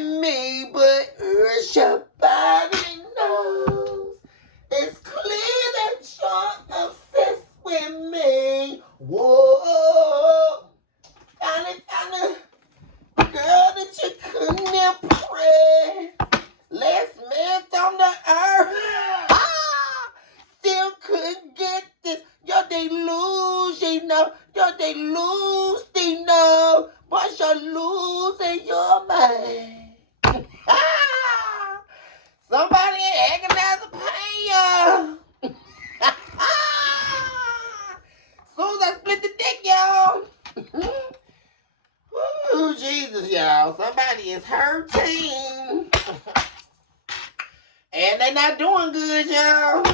with me, but your body knows. It's clear that you're obsessed with me. Whoa. Kinda, girl that you couldn't impress. Last man on the earth. Still couldn't get this. You're delusional. You're delusional. But you're losing your mind. Somebody agonize the pain, y'all. Soon as I split the dick, y'all. Ooh, Jesus, y'all. Somebody is hurting. And they not doing good, y'all.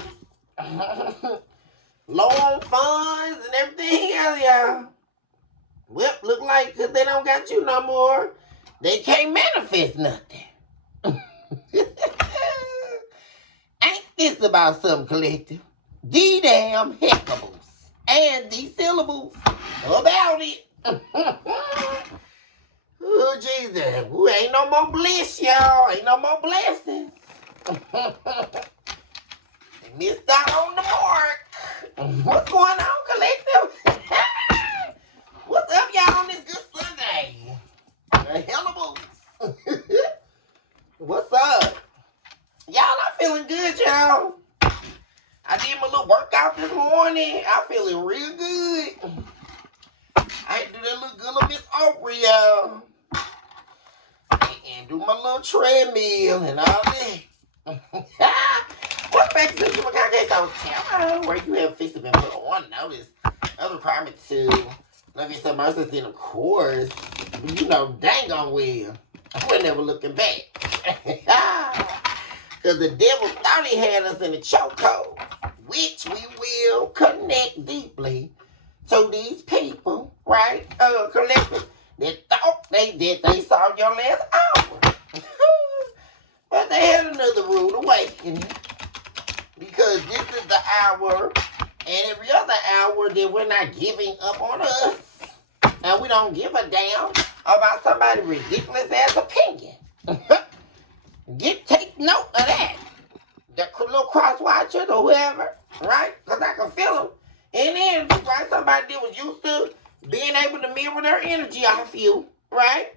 Low on funds and everything else, y'all. Well, look like because they don't got you no more, they can't manifest nothing. Ain't this about something collective? The damn heckables and the syllables about it. Oh, Jesus. Ooh, ain't no more bliss, y'all. Ain't no more blessings. They missed out on the mark. What's going on, collective? What's up, y'all, on this good Sunday? The hellables. What's up? Y'all, I'm feeling good, y'all. I did my little workout this morning. I'm feeling real good. I had to do that little good little Miss Oprah, y'all. And do my little treadmill and all that. What's back to the case I was telling where you have fixed been put on notice. Other requirement to love yourself mercy in the course. You know, dang on well. We're never looking back. Because the devil thought he had us in a chokehold, which we will connect deeply to these people, right? Collective that thought they saw your last hour. But they had another rude awakening. Because this is the hour and every other hour that we're not giving up on us. And we don't give a damn about somebody's ridiculous ass opinion. Take note of that. The little cross watchers or whoever, right? Because I can feel them. And then, right, somebody that was used to being able to mirror their energy off you, right?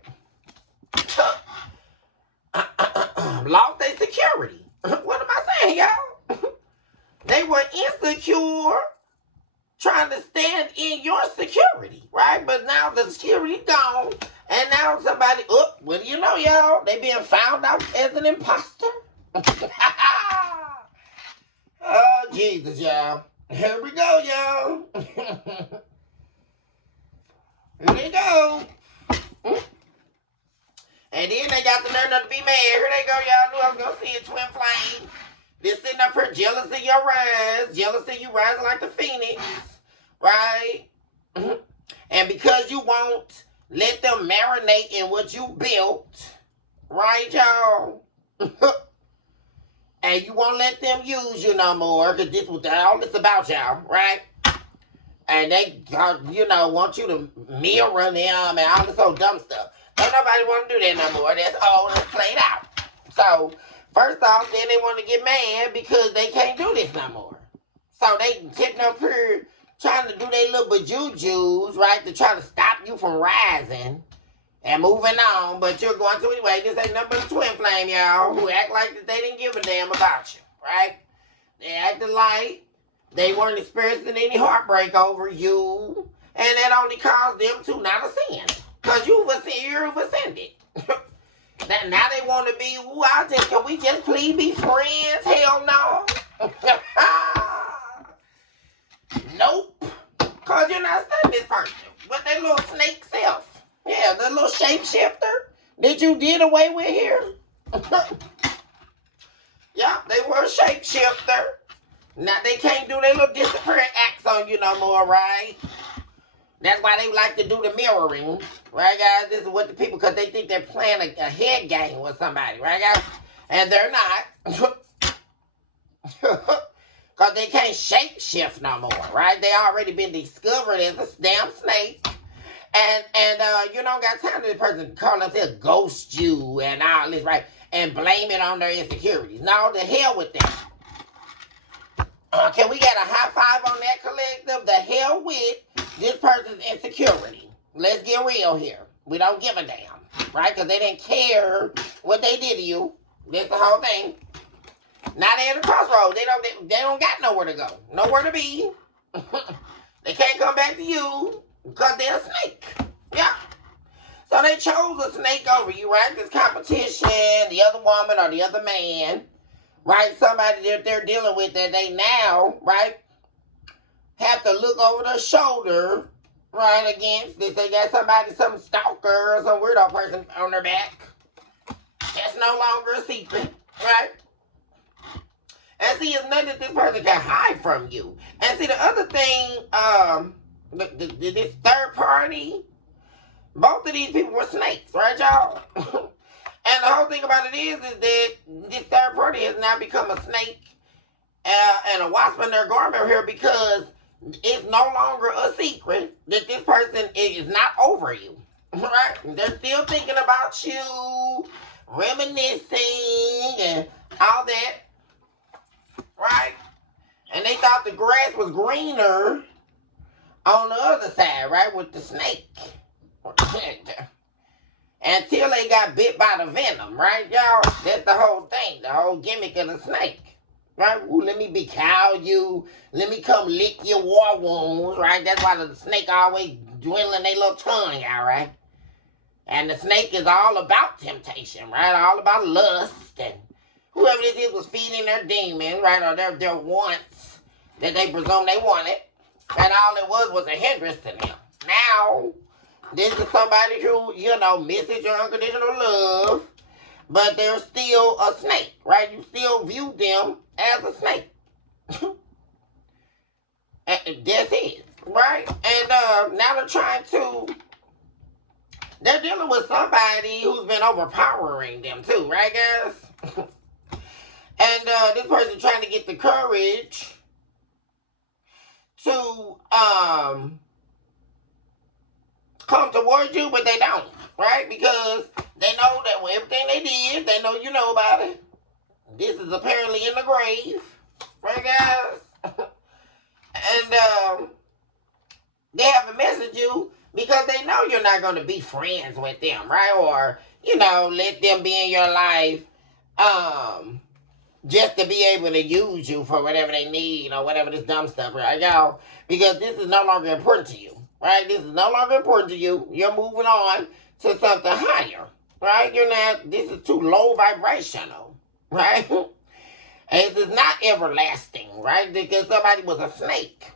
Lost their security. What am I saying, y'all? They were insecure trying to stand in your security, right? But now the security gone, and now somebody, what do you know, y'all? They being found out as an imposter. Oh, Jesus, y'all. Here we go, y'all. Here they go. And then they got the nerve not to be mad. Here they go, y'all. Knew I was going to see a twin flame. They're sitting up here jealous of your rise. Jealous of you rising like the phoenix. Right? And because you won't let them marinate in what you built. Right, y'all? And you won't let them use you no more. Because this was all this about, y'all. Right? And they, want you to mirror them and all this old dumb stuff. Don't nobody want to do that no more. That's all that's played out. So, first off, then they want to get mad because they can't do this no more. So they sitting up here trying to do their little bajujus, right, to try to stop you from rising and moving on. But you're going to anyway. This ain't nothing but a twin flame, y'all, who act like that they didn't give a damn about you, right? They acted like they weren't experiencing any heartbreak over you. And that only caused them to not ascend. Because you've ascended. Now they want to be, can we just please be friends? Hell no. Nope. Because you're not studying this person. With their little snake self. Yeah, the little shapeshifter that you did away with here. Yeah, they were a shapeshifter. Now they can't do their little disappearing acts on you no more, right? That's why they like to do the mirroring. Right, guys? This is what the people, because they think they're playing a head game with somebody. Right, guys? And they're not. Because they can't shape shift no more. Right? They already been discovered as a damn snake. And you don't got time to this person call themselves ghost you and all this, right? And blame it on their insecurities. No, the hell with that. Can we get a high five on that collective? The hell with this person's insecurity. Let's get real here. We don't give a damn, right? Because they didn't care what they did to you. That's the whole thing. Now they're at the crossroads. They don't got nowhere to go, nowhere to be. They can't come back to you because they're a snake. Yeah. So they chose a snake over you, right? This competition, the other woman or the other man, right? Somebody that they're dealing with that they now, right, have to look over their shoulder, right, against. If they got somebody, some stalker or some weirdo person on their back. That's no longer a secret, right? And see, it's nothing that this person can hide from you. And see, the other thing, this third party, both of these people were snakes, right, y'all? And the whole thing about it is that this third party has now become a snake and a wasp in their garment here because it's no longer a secret that this person is not over you, right? They're still thinking about you, reminiscing, and all that. Right? And they thought the grass was greener on the other side, right? With the snake. Until they got bit by the venom, right, y'all? That's the whole thing, the whole gimmick of the snake. Right? Ooh, let me becow you. Let me come lick your war wounds, right? That's why the snake always dwindling their little tongue out, right? And the snake is all about temptation, right? All about lust and whoever this is was feeding their demon, right, or their wants that they presume they wanted, and all it was a hindrance to them. Now, this is somebody who, misses your unconditional love, but they're still a snake, right? You still view them as a snake. And that's it, right? And now they're dealing with somebody who's been overpowering them too, right, guys? And this person trying to get the courage to come towards you, but they don't, right? Because they know that with everything they did, they know you know about it. This is apparently in the grave, right, guys? And they haven't messaged you because they know you're not going to be friends with them, right? Or, let them be in your life, just to be able to use you for whatever they need or whatever this dumb stuff, right, y'all? Because this is no longer important to you, right? This is no longer important to you. You're moving on to something higher, right? This is too low vibrational, right? And this is not everlasting, right? Because somebody was a snake.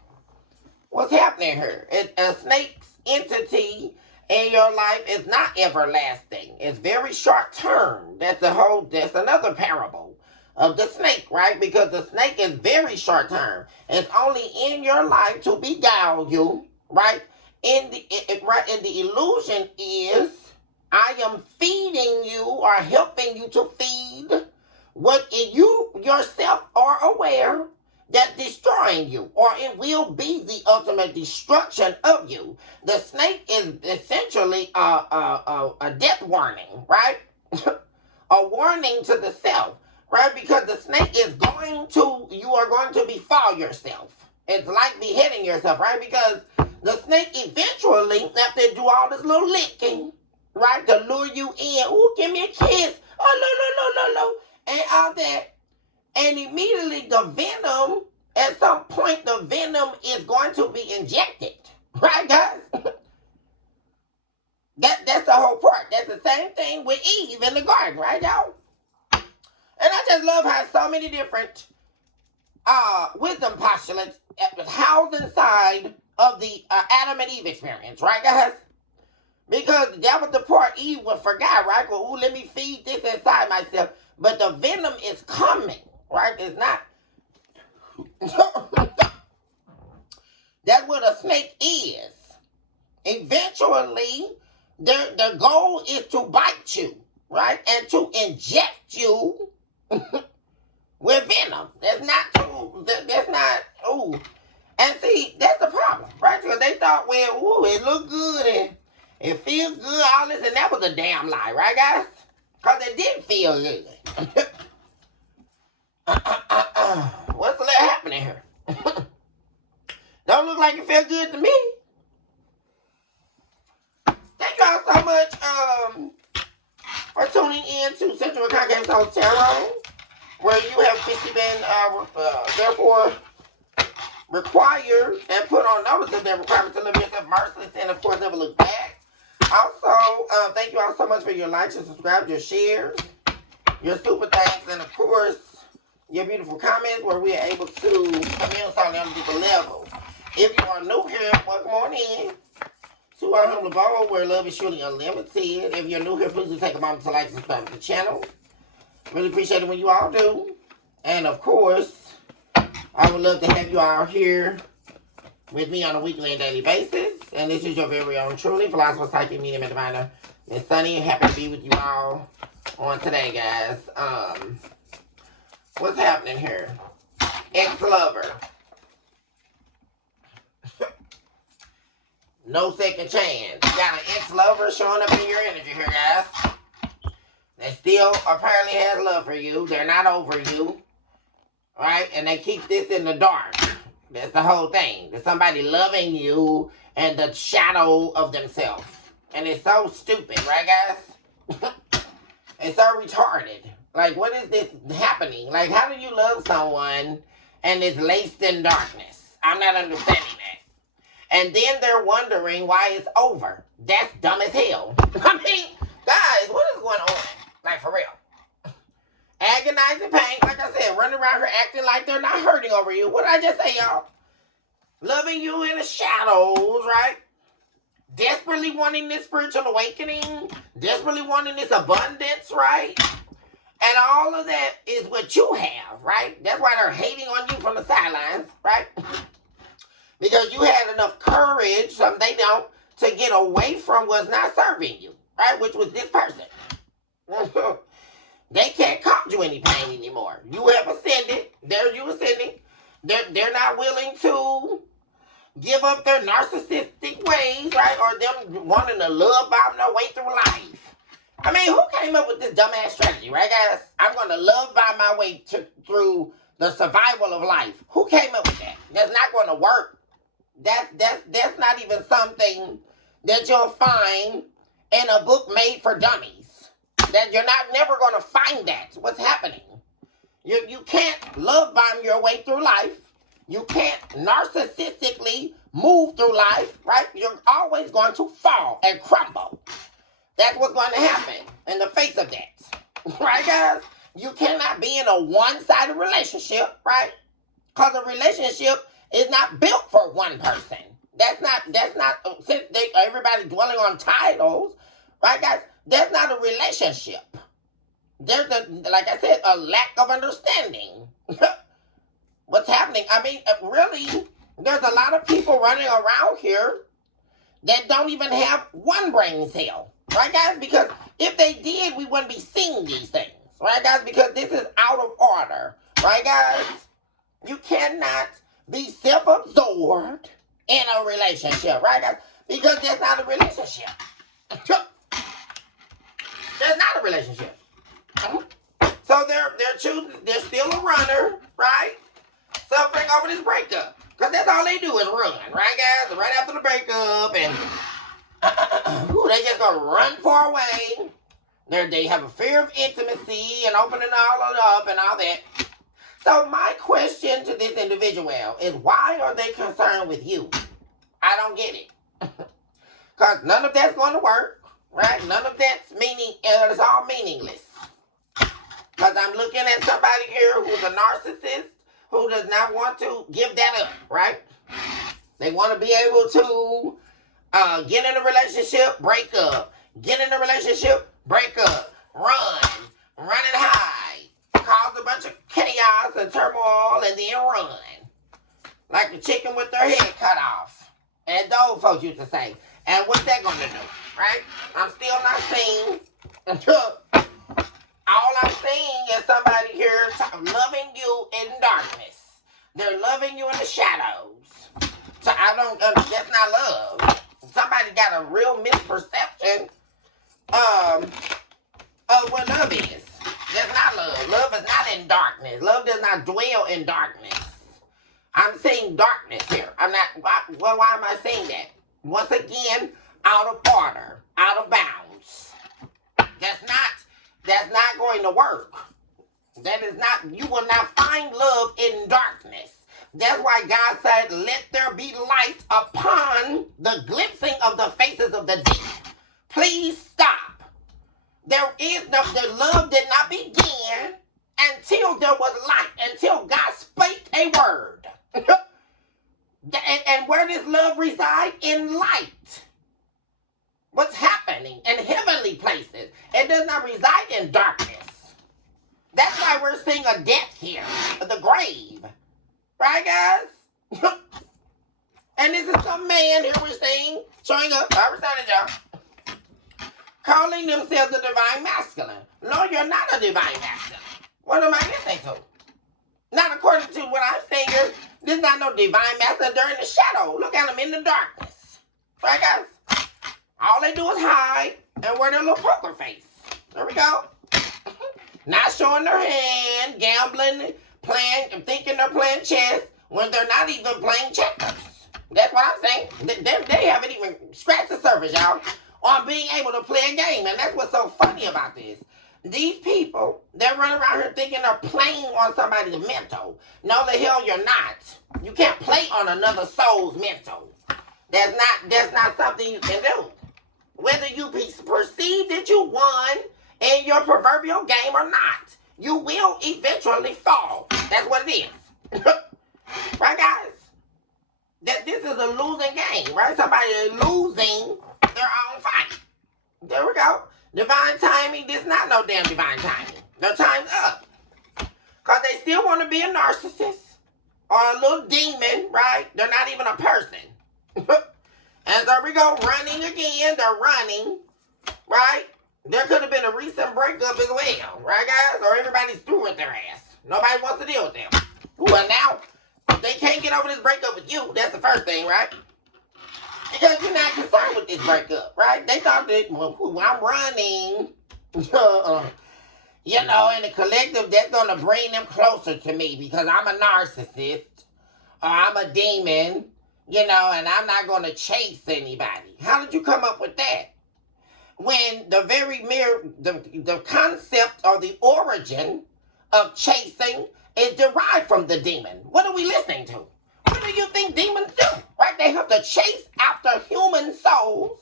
What's happening here? A snake's entity in your life is not everlasting. It's very short term. That's another parable of the snake, right? Because the snake is very short term. It's only in your life to beguile you, right? And the illusion is I am feeding you or helping you to feed what you yourself are aware that's destroying you, or it will be the ultimate destruction of you. The snake is essentially a death warning, right? A warning to the self. Right? Because the snake is you are going to befall yourself. It's like beheading yourself, right? Because the snake eventually, after they do all this little licking, right, to lure you in, ooh, give me a kiss, oh, and all that, and immediately the venom, at some point, the venom is going to be injected, right, guys? That's the whole part. That's the same thing with Eve in the garden, right, y'all? And I just love how so many different wisdom postulates housed inside of the Adam and Eve experience, right, guys? Because that was the part Eve would forgot, right? Well, ooh, let me feed this inside myself. But the venom is coming, right? It's not. That's what a snake is. Eventually, their goal is to bite you, right? And to inject you with venom. That's not, ooh. And see, that's the problem, right? Because they thought, well, ooh, it looked good and It feels good, all this, and that was a damn lie, right, guys? Because it didn't feel good. What's happening here? Don't look like it felt good to me. Thank you all so much for tuning in to Central Concave Soul Tarot, where you have officially been, therefore, required and put on notice of their requirement to live yourself merciless and, of course, never look back. Also, thank you all so much for your likes, your subscribes, your shares, your super thanks, and, of course, your beautiful comments where we are able to commune on a deeper level. If you are new here, welcome on in to our humble abode where love is surely unlimited. If you're new here, please do take a moment to like and subscribe to the channel. Really appreciate it when you all do. And, of course, I would love to have you all here with me on a weekly and daily basis. And this is your very own truly philosopher, psychic, medium, and diviner, Miss Sunny. Happy to be with you all on today, guys. What's happening here? Ex-lover. No second chance. You got an ex-lover showing up in your energy here, guys. They still apparently has love for you. They're not over you. Right? And they keep this in the dark. That's the whole thing. There's somebody loving you and the shadow of themselves. And it's so stupid, right, guys? It's so retarded. Like, what is this happening? Like, how do you love someone and it's laced in darkness? I'm not understanding that. And then they're wondering why it's over. That's dumb as hell. I mean, guys, what is going on? Like, for real. Agonizing pain, like I said, running around here acting like they're not hurting over you. What did I just say, y'all? Loving you in the shadows, right? Desperately wanting this spiritual awakening. Desperately wanting this abundance, right? And all of that is what you have, right? That's why they're hating on you from the sidelines, right? Because you had enough courage, something they don't, to get away from what's not serving you, right? Which was this person. They can't cause you any pain anymore. You have ascended. There you ascending. They're not willing to give up their narcissistic ways, right? Or them wanting to love bomb their way through life. I mean, who came up with this dumbass strategy, right, guys? I'm going to love bomb my way through the survival of life. Who came up with that? That's not going to work. That's not even something that you'll find in a book made for dummies. That you're never going to find that. What's happening? You can't love bomb your way through life. You can't narcissistically move through life, right? You're always going to fall and crumble. That's what's going to happen in the face of that. Right, guys? You cannot be in a one-sided relationship, right? Because a relationship is not built for one person. That's not, since everybody's dwelling on titles, right, guys? That's not a relationship. There's, like I said, a lack of understanding. What's happening? I mean, really, there's a lot of people running around here that don't even have one brain cell. Right, guys? Because if they did, we wouldn't be seeing these things. Right, guys? Because this is out of order. Right, guys? You cannot be self-absorbed in a relationship. Right, guys? Because that's not a relationship. That's not a relationship. So they're still a runner, right? Suffering over this breakup. Because that's all they do is run, right, guys? Right after the breakup, and they just gonna run far away. They have a fear of intimacy and opening all up and all that. So my question to this individual is, why are they concerned with you? I don't get it. Because none of that's going to work. Right? None of that's it's all meaningless. Because I'm looking at somebody here who's a narcissist who does not want to give that up, right? They want to be able to get in a relationship, break up. Get in a relationship, break up. Run and hide. Cause a bunch of chaos and turmoil and then run. Like a chicken with their head cut off. As those folks used to say. And what's that going to do? Right? I'm still not seeing. All I'm seeing is somebody here loving you in darkness. They're loving you in the shadows. So that's not love. So somebody got a real misperception of what love is. That's not love. Love is not in darkness. Love does not dwell in darkness. I'm saying darkness here. I'm not, why am I saying that? Once again, out of order, out of bounds. That's not going to work. That is not, you will not find love in darkness. That's why God said, let there be light upon the glimpsing of the faces of the dead. Please stop. There is no, the love did not begin until there was light, until God spake a word. And where does love reside? In light. What's happening in heavenly places? It does not reside in darkness. That's why we're seeing a death here, the grave. Right, guys? And this is some man here we're seeing, showing up, I represented y'all, calling themselves a divine masculine. No, you're not a divine masculine. What am I listening to? Not according to what I'm saying here. This is not no divine masculine. They're in the shadow. Look at them in the darkness. Right, guys? All they do is hide and wear their little poker face. There we go. Not showing their hand, gambling, playing, thinking they're playing chess when they're not even playing checkers. That's what I'm saying. They haven't even scratched the surface, y'all, on being able to play a game. And that's what's so funny about this. These people, they're running around here thinking they're playing on somebody's mental. No, the hell you're not. You can't play on another soul's mental. That's not something you can do. Whether you perceive that you won in your proverbial game or not, you will eventually fall. That's what it is. Right, guys? This is a losing game, right? Somebody is losing their own fight. There we go. Divine timing, this is not no damn divine timing. Their time's up. Because they still want to be a narcissist or a little demon, right? They're not even a person. And there we go, running again. They're running, right? There could have been a recent breakup as well, right, guys? Or everybody's through with their ass. Nobody wants to deal with them. Well, now, they can't get over this breakup with you. That's the first thing, right? Because you're not concerned with this breakup, right? They thought that, well, I'm running, you know, in the collective, that's going to bring them closer to me because I'm a narcissist or I'm a demon, you know, and I'm not going to chase anybody. How did you come up with that? When the very mere, the concept or the origin of chasing is derived from the demon. What are we listening to? What do you think demons do? Right? They have to chase after human souls,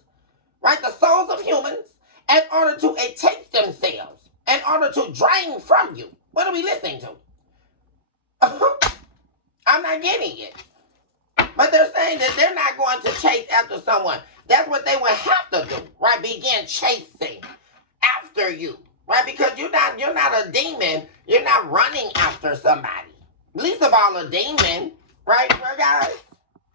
right? The souls of humans, in order to take themselves, in order to drain from you. What are we listening to? I'm not getting it. But they're saying that they're not going to chase after someone. That's what they would have to do, right? Begin chasing after you, right? Because you're not a demon. You're not running after somebody. Least of all a demon, right, guys?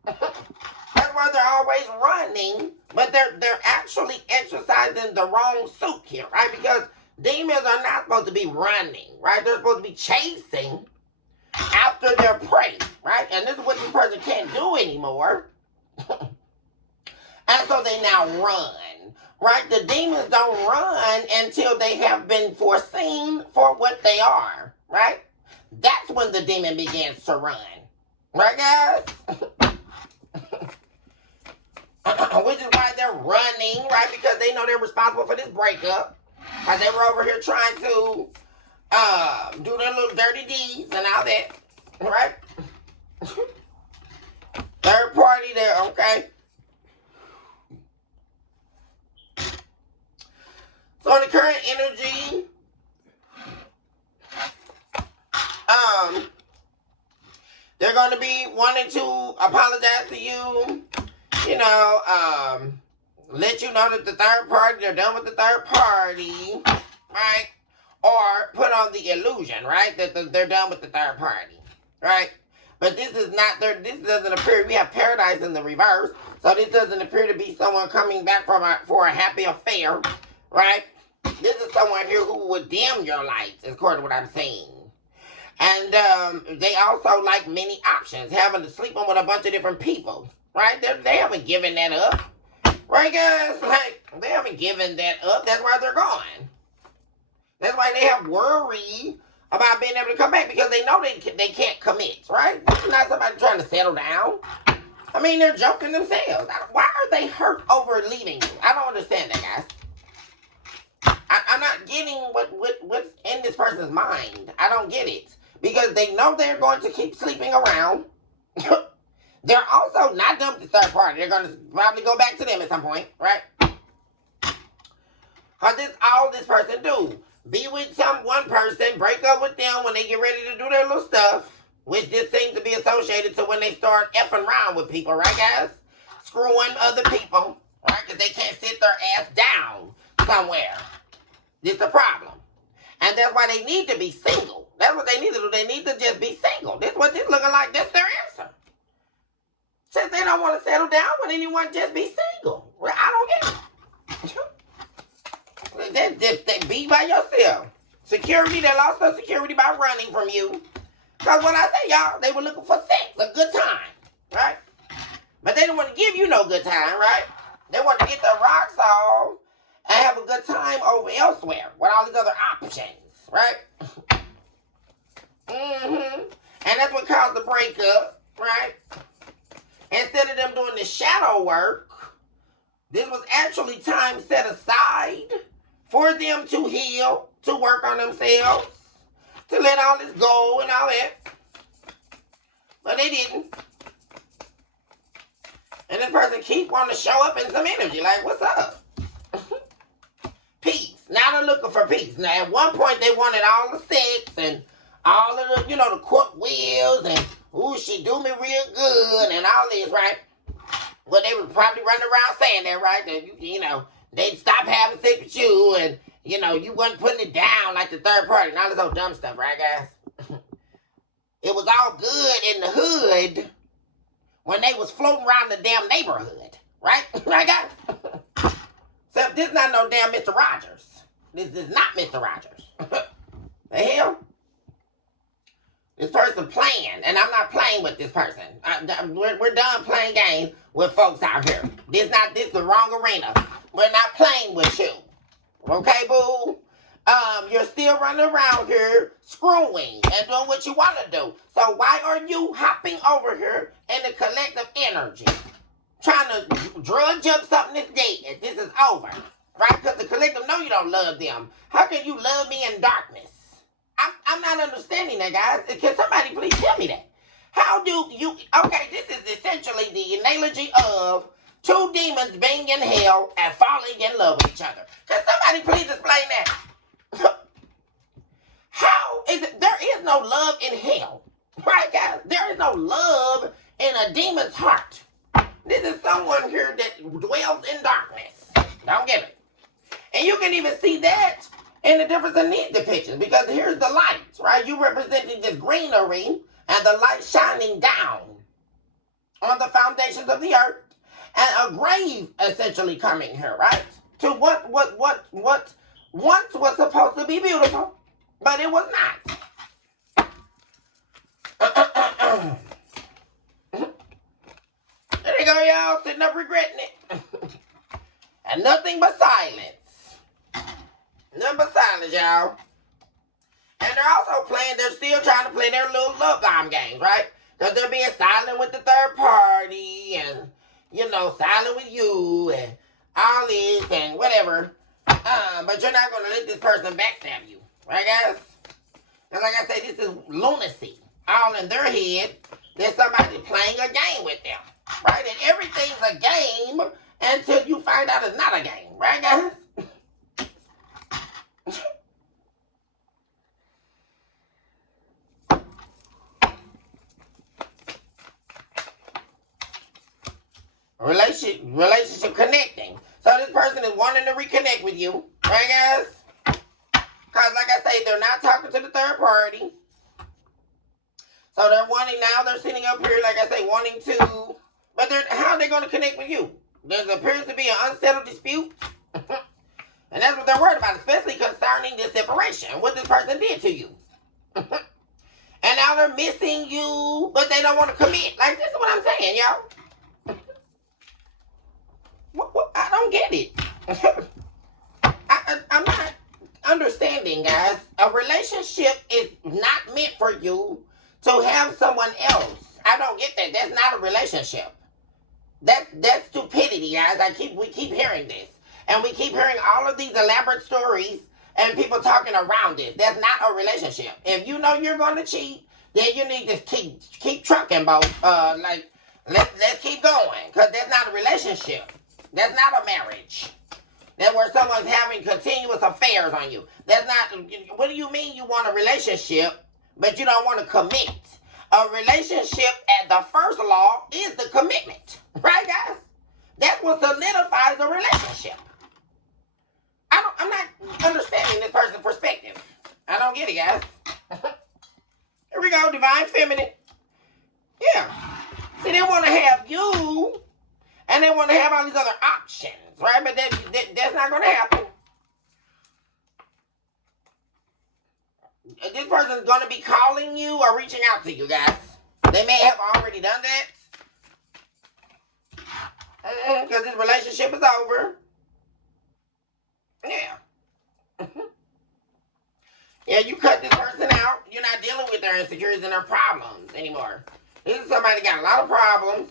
That's why they're always running, but they're actually exercising the wrong suit here, right? Because demons are not supposed to be running, right? They're supposed to be chasing after their prey, right? And this is what this person can't do anymore. And so they now run, right? The demons don't run until they have been foreseen for what they are, right? That's when the demon begins to run. Right, guys? Which is why they're running, right? Because they know they're responsible for this breakup. Because they were over here trying to do their little dirty deeds and all that. Right? Third party there, okay? So in the current energy, they're going to be wanting to apologize to you, you know, let you know that the third party, they're done with the third party, right? Or put on the illusion, right, that they're done with the third party, right? But this is not, this doesn't appear, we have paradise in the reverse, so this doesn't appear to be someone coming back for a happy affair, right? This is someone here who would dim your lights, according to what I'm saying. And they also like many options, having to sleep on with a bunch of different people, right? They haven't given that up. Right, guys? Like, they haven't given that up. That's why they're gone. That's why they have worry about being able to come back, because they know they can't commit, right? This is not somebody trying to settle down. I mean, they're joking themselves. Why are they hurt over leaving you? I don't understand that, guys. I'm not getting what's in this person's mind. I don't get it. Because they know they're going to keep sleeping around. They're also not done with the third party. They're going to probably go back to them at some point, right? Because this all this person do. Be with one person, break up with them when they get ready to do their little stuff, which just seems to be associated to when they start effing around with people, right, guys? Screwing other people, right? Because they can't sit their ass down somewhere. This is the problem. And that's why they need to be single. That's what they need to do. They need to just be single. This is what this looking like. That's their answer. Since they don't want to settle down with anyone, just be single. Well, I don't get it. They be by yourself. Security, they lost their security by running from you. Because when I say y'all, they were looking for sex, a good time, right? But they didn't want to give you no good time, right? They want to get their rocks off and have a good time over elsewhere with all these other options, right? And that's what caused the breakup, right? Instead of them doing the shadow work, this was actually time set aside for them to heal, to work on themselves, to let all this go and all that. But they didn't. And this person keep wanting to show up in some energy. Like, what's up? Peace. Now they're looking for peace. Now, at one point, they wanted all the sex and all of the, the court wheels and, ooh, she do me real good and all this, right? Well, they were probably running around saying that, right? That, they'd stop having sex with you and, you wasn't putting it down like the third party and all this old dumb stuff, right, guys? It was all good in the hood when they was floating around the damn neighborhood, right? Right, guys? So this is not no damn Mr. Rogers. This is not Mr. Rogers. The hell? This person playing, and I'm not playing with this person. We're done playing games with folks out here. This is the wrong arena. We're not playing with you. Okay, boo? You're still running around here screwing and doing what you want to do. So why are you hopping over here in the collective energy? Trying to drudge up something that's dead. This is over. Right? Because the collective know you don't love them. How can you love me in darkness? I'm not understanding that, guys. Can somebody please tell me that? How do you... Okay, this is essentially the analogy of two demons being in hell and falling in love with each other. Can somebody please explain that? How is it? There is no love in hell. Right, guys? There is no love in a demon's heart. This is someone here that dwells in darkness. Don't get it. And you can even see that in the difference in these depictions, because here's the lights, right? You representing this greenery and the light shining down on the foundations of the earth, and a grave essentially coming here, right? To what once was supposed to be beautiful, but it was not. There you go, y'all, sitting up regretting it. And nothing but silence. Nothing but silence, y'all. And they're also they're still trying to play their little love bomb games, right? Because they're being silent with the third party and, silent with you and all this and whatever. But you're not going to let this person backstab you, right, guys? And like I said, this is lunacy. All in their head. There's somebody playing a game with them, right? And everything's a game until you find out it's not a game, right, guys? Relationship connecting. So this person is wanting to reconnect with you, right, guys? Because like I say, they're not talking to the third party. So they're sitting up here, like I say, wanting to, but how are they going to connect with you? There appears to be an unsettled dispute. And that's what they're worried about, especially concerning this separation, what this person did to you. And now they're missing you, but they don't want to commit. Like, this is what I'm saying, y'all. I don't get it. I'm not understanding, guys. A relationship is not meant for you to have someone else. I don't get that. That's not a relationship. That's stupidity, guys. We keep hearing this, and we keep hearing all of these elaborate stories and people talking around this. That's not a relationship. If you know you're going to cheat, then you need to keep trucking, bro. Let's keep going, because that's not a relationship. That's not a marriage. That's where someone's having continuous affairs on you. That's not. What do you mean you want a relationship, but you don't want to commit? A relationship, at the first law, is the commitment. Right, guys? That's what solidifies a relationship. I'm not understanding this person's perspective. I don't get it, guys. Here we go, divine feminine. Yeah. See, they want to have you, and they want to have all these other options, right? But that's not going to happen. This person's going to be calling you or reaching out to you, guys. They may have already done that. Because this relationship is over. Yeah. Yeah, you cut this person out. You're not dealing with their insecurities and their problems anymore. This is somebody that got a lot of problems.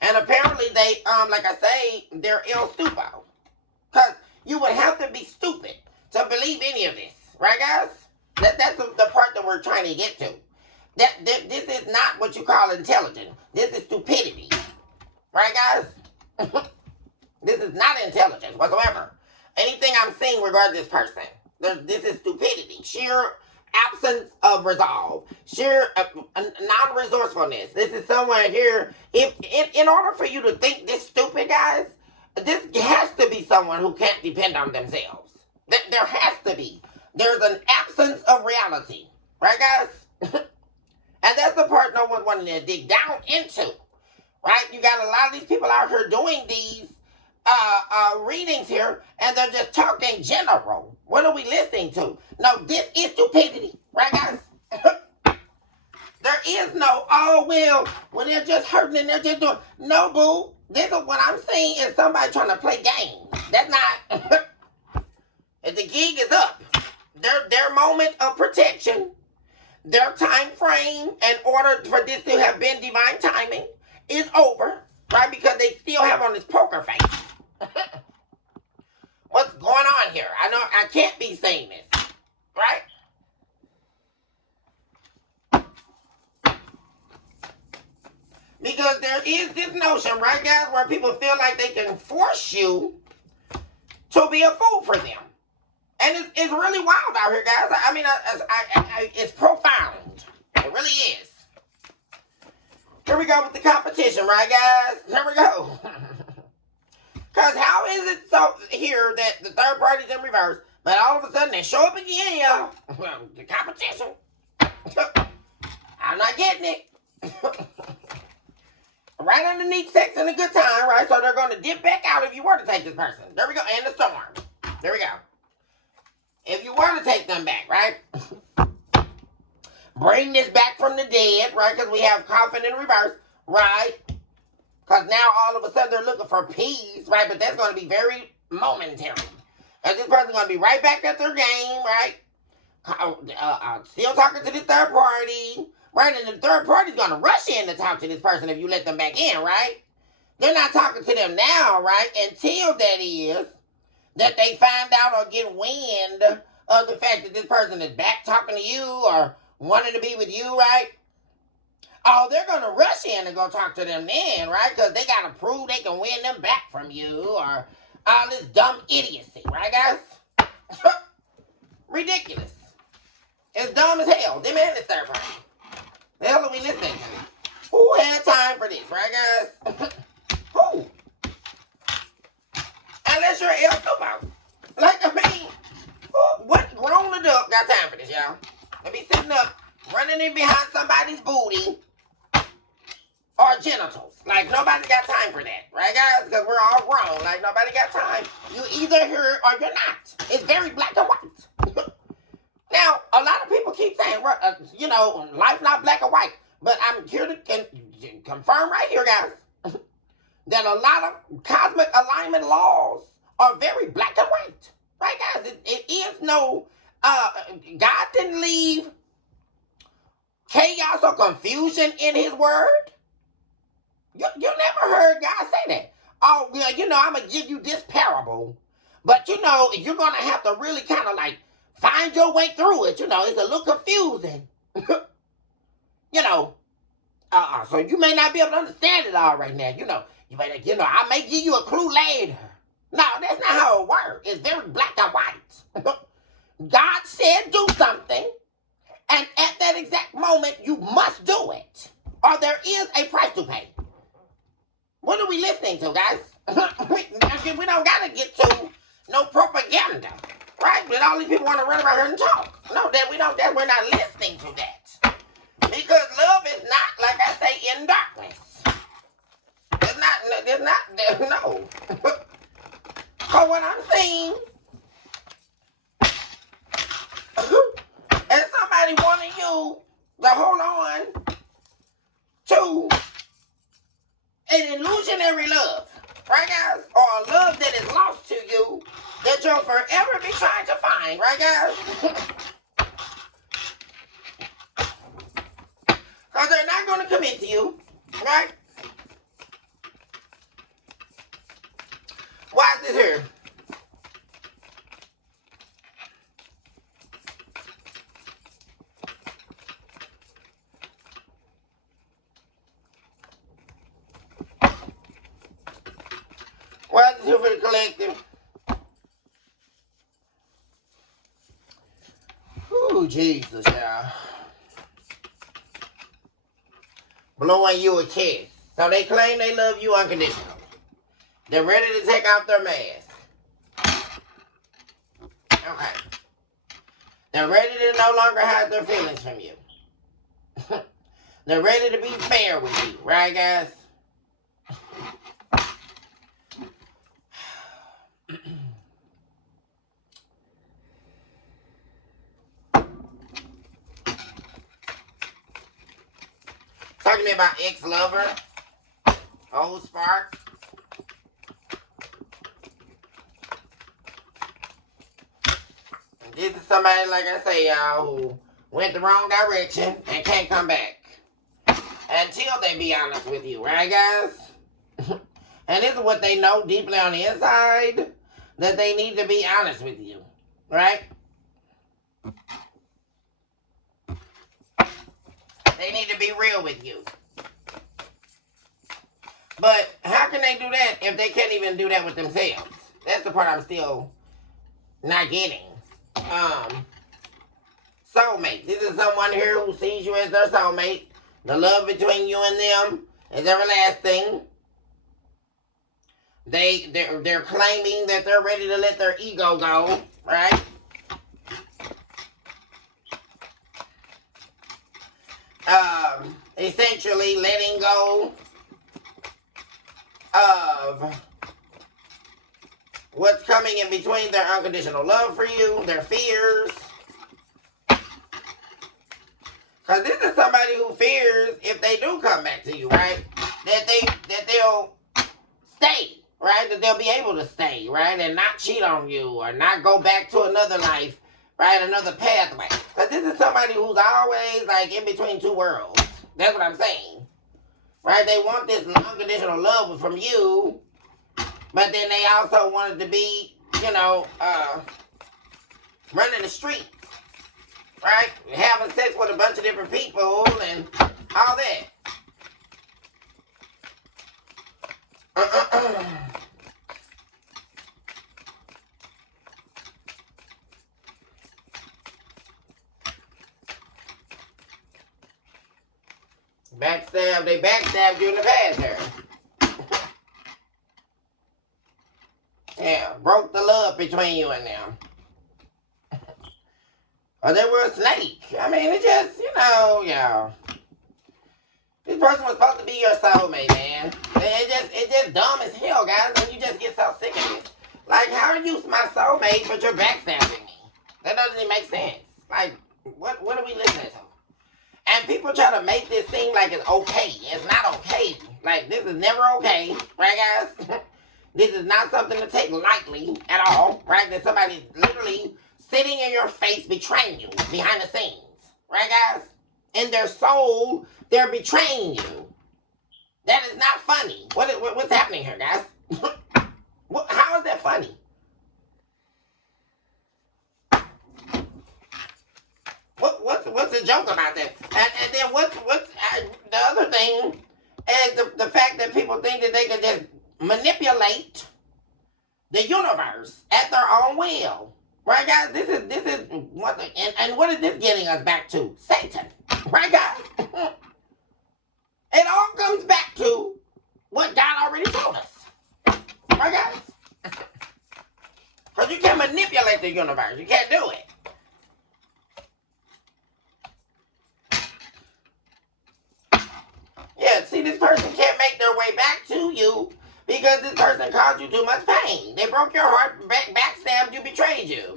And apparently they, like I say, they're ill stupo. Because you would have to be stupid to believe any of this. Right, guys? That's the part that we're trying to get to. This is not what you call intelligent. This is stupidity. Right, guys? This is not intelligence whatsoever. Anything I'm saying regarding this person, this is stupidity. Sheer absence of resolve. Sheer non-resourcefulness. This is someone here. If in order for you to think this stupid, guys, this has to be someone who can't depend on themselves. There has to be. There's an absence of reality. Right, guys? And that's the part no one wanted to dig down into. Right? You got a lot of these people out here doing these readings here, and they're just talking general. What are we listening to? No, this is stupidity. Right, guys? There is no, well, they're just hurting and they're just doing. No, boo. This is what I'm saying is somebody trying to play games. That's not. If the gig is up, their moment of protection, their time frame in order for this to have been divine timing is over, right? Because they still have on this poker face. What's going on here? I know I can't be saying this, right? Because there is this notion, right, guys, where people feel like they can force you to be a fool for them. And it's really wild out here, guys. I mean, it's profound. It really is. Here we go with the competition, right, guys? Here we go. Because how is it so here that the third party's in reverse, but all of a sudden they show up again, y'all? Well, the competition. I'm not getting it. Right underneath sex and a good time, right? So they're going to dip back out if you were to take this person. There we go. And the storm. There we go. If you were to take them back, right? Bring this back from the dead, right? Because we have confident in reverse, right? Because now all of a sudden they're looking for peace, right? But that's going to be very momentary. And this person's going to be right back at their game, right? Still talking to this third party, right? And the third party's going to rush in to talk to this person if you let them back in, right? They're not talking to them now, right? Until that is that they find out or get wind of the fact that this person is back talking to you or wanting to be with you, right? Oh, they're going to rush in and go talk to them then, right? Because they got to prove they can win them back from you or all this dumb idiocy, right, guys? Ridiculous. It's dumb as hell. Them and this third party. The hell are we listening to? Who had time for this, right, guys? Who? Unless you're El Stupo. Like, I mean, what grown adult got time for this, y'all? They be sitting up, running in behind somebody's booty or genitals. Like, nobody got time for that, right, guys? Because we're all grown. Like, nobody got time. You either here or you're not. It's very black and white. Now, a lot of people keep saying, life's not black and white. But I'm here to confirm right here, guys. that a lot of cosmic alignment laws are very black and white. Right, guys? It is no, God didn't leave chaos or confusion in his word. You never heard God say that. Oh, well, I'm going to give you this parable. But, you're going to have to really kind of like find your way through it. It's a little confusing. So you may not be able to understand it all right now. I may give you a clue later. No, that's not how it works. It's very black and white. God said do something, and at that exact moment, you must do it, or there is a price to pay. What are we listening to, guys? we don't got to get to no propaganda, right? But all these people want to run around here and talk. No, that we don't. That we're not listening to that, because love is not, like I say, in darkness. It's not. No. So what I'm saying, and somebody wanting you to hold on to an illusionary love, right, guys? Or a love that is lost to you that you'll forever be trying to find, right, guys? Because they're not going to commit to you, right? Why is this here? Why is this here for the collective? Ooh, Jesus, y'all. Blowing you a kiss. So they claim they love you unconditionally. They're ready to take off their mask. Okay. They're ready to no longer hide their feelings from you. They're ready to be fair with you, right, guys? Talking to me about ex-lover, old spark. This is somebody, like I say, y'all, who went the wrong direction and can't come back until they be honest with you, right, guys? And this is what they know deeply on the inside, that they need to be honest with you, right? They need to be real with you. But how can they do that if they can't even do that with themselves? That's the part I'm still not getting. Soulmate. This is someone here who sees you as their soulmate. The love between you and them is everlasting. They're claiming that they're ready to let their ego go, right? Essentially letting go of what's coming in between their unconditional love for you, their fears. Because this is somebody who fears if they do come back to you, right? That they'll stay, right? That they'll be able to stay, right? And not cheat on you or not go back to another life, right? Another pathway. Because this is somebody who's always like in between two worlds. That's what I'm saying. Right? They want this unconditional love from you, but then they also want it to be, running the street. Right? Having sex with a bunch of different people and all that. They backstabbed you in the past there. Yeah, broke the love between you and them. Or they were a snake. I mean, it just, yeah. This person was supposed to be your soulmate, man. It's just dumb as hell, guys, and you just get so sick of it. Like, how are you my soulmate, but you're backstabbing me? That doesn't even make sense. Like, what are we listening to? And people try to make this thing like it's okay. It's not okay. Like, this is never okay, right, guys? This is not something to take lightly at all, right? That somebody's literally sitting in your face betraying you behind the scenes, right, guys? In their soul, they're betraying you. That is not funny. What's happening here, guys? How is that funny? What's the joke about that? And then what's the other thing is the fact that people think that they can just manipulate the universe at their own will. Right, guys? This is what and what is this getting us back to? Satan. Right, guys? It all comes back to what God already told us. Right, guys? Because you can't manipulate the universe. You can't do it. Yeah, see, this person can't make their way back to you because this person caused you too much pain. They broke your heart, backstabbed you, betrayed you.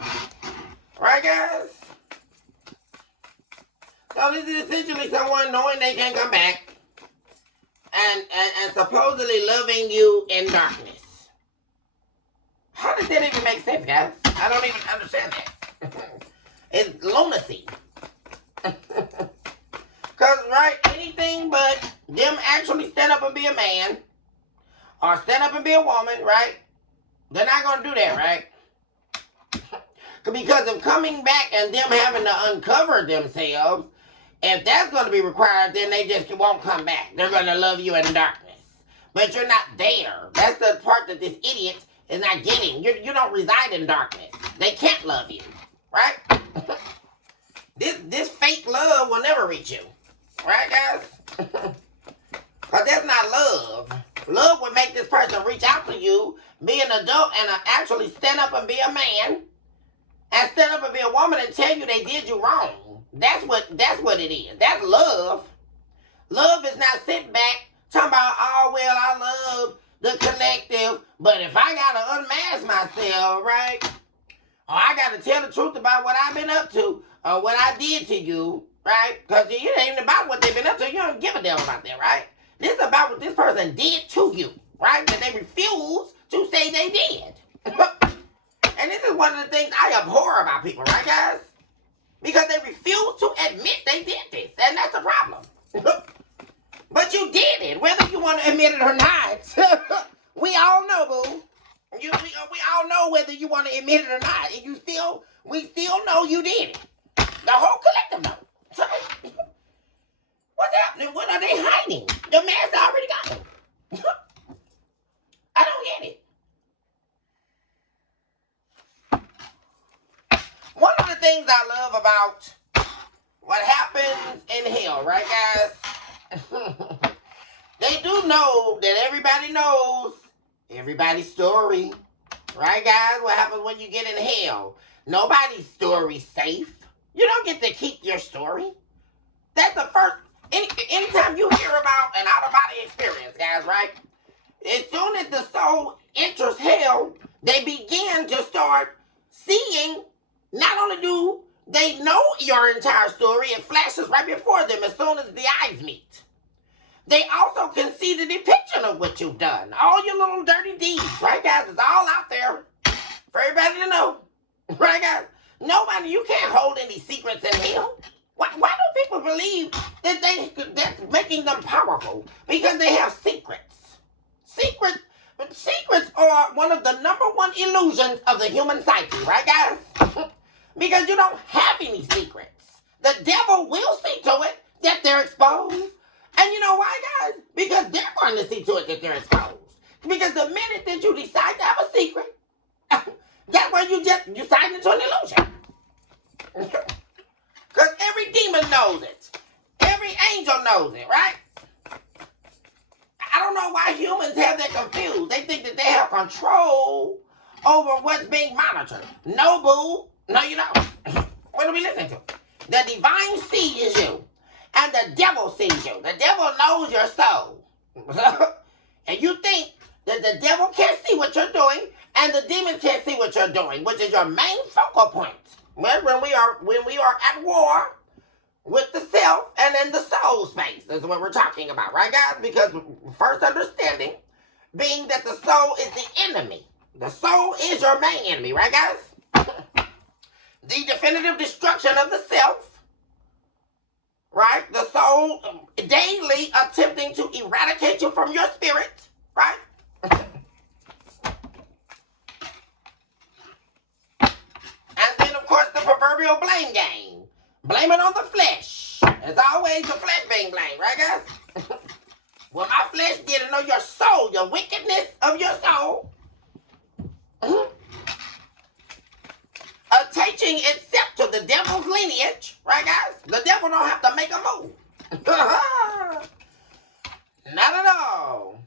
Right, guys? So this is essentially someone knowing they can come back and supposedly loving you in darkness. How does that even make sense, guys? I don't even understand that. It's lunacy. Because, right, anything but them actually stand up and be a man or stand up and be a woman, right? They're not going to do that, right? Because of coming back and them having to uncover themselves, if that's going to be required, then they just won't come back. They're going to love you in darkness. But you're not there. That's the part that this idiot is not getting. You don't reside in darkness. They can't love you, right? This fake love will never reach you. Right, guys? Because that's not love. Love would make this person reach out to you, be an adult, and actually stand up and be a man, and stand up and be a woman and tell you they did you wrong. That's what it is. That's love. Love is not sitting back talking about, oh, well, I love the collective, but if I got to unmask myself, right, or I got to tell the truth about what I've been up to, or what I did to you, right? Because it ain't about what they've been up to. You don't give a damn about that, right? This is about what this person did to you, right? That they refuse to say they did. And this is one of the things I abhor about people, right, guys? Because they refuse to admit they did this. And that's the problem. But you did it, whether you want to admit it or not. We all know, boo. We all know whether you want to admit it or not. And we still know you did it. The whole collective knows. So, what's happening? What are they hiding? The mask already got them. I don't get it. One of the things I love about what happens in hell, right, guys? They do know that everybody knows everybody's story. Right, guys? What happens when you get in hell? Nobody's story's safe. You don't get to keep your story. That's the first. Anytime you hear about an out-of-body experience, guys, right? As soon as the soul enters hell, they begin to start seeing. Not only do they know your entire story, it flashes right before them as soon as the eyes meet. They also can see the depiction of what you've done. All your little dirty deeds, right, guys? It's all out there for everybody to know. Right, guys? Nobody, you can't hold any secrets in hell. Why do people believe that that's making them powerful? Because they have secrets. Secrets are one of the number one illusions of the human psyche, right, guys? Because you don't have any secrets. The devil will see to it that they're exposed. And you know why, guys? Because they're going to see to it that they're exposed. Because the minute that you decide to have a secret, that's when you sign into an illusion. Because every demon knows it. Every angel knows it, right? I don't know why humans have that confused. They think that they have control over what's being monitored. No, boo. No, you don't. What are we listening to? The divine sees you. And the devil sees you. The devil knows your soul. And you think that the devil can't see what you're doing and the demons can't see what you're doing, which is your main focal point. When we are at war, with the self and in the soul space. That's what we're talking about, right, guys? Because first understanding being that the soul is the enemy. The soul is your main enemy, right, guys? The definitive destruction of the self, right? The soul daily attempting to eradicate you from your spirit, right? And then, of course, the proverbial blame game. Blame it on the flesh. As always, the flesh being blamed, right, guys? Well, my flesh didn't know your soul, your wickedness of your soul. Attaching itself to the devil's lineage, right, guys? The devil don't have to make a move. Not at all.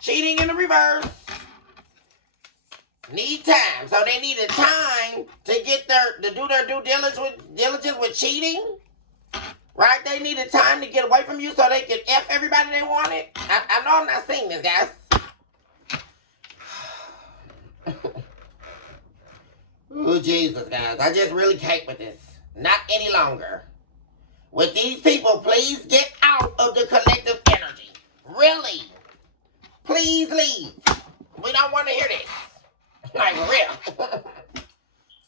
Cheating in the reverse. Need time. So they needed time to do their due diligence with cheating. Right? They needed time to get away from you so they could F everybody they wanted. I know I'm not seeing this, guys. Oh, Jesus, guys. I just really can't with this. Not any longer. With these people, please get out of the collective energy. Really. Please leave. We don't want to hear this. Like, real.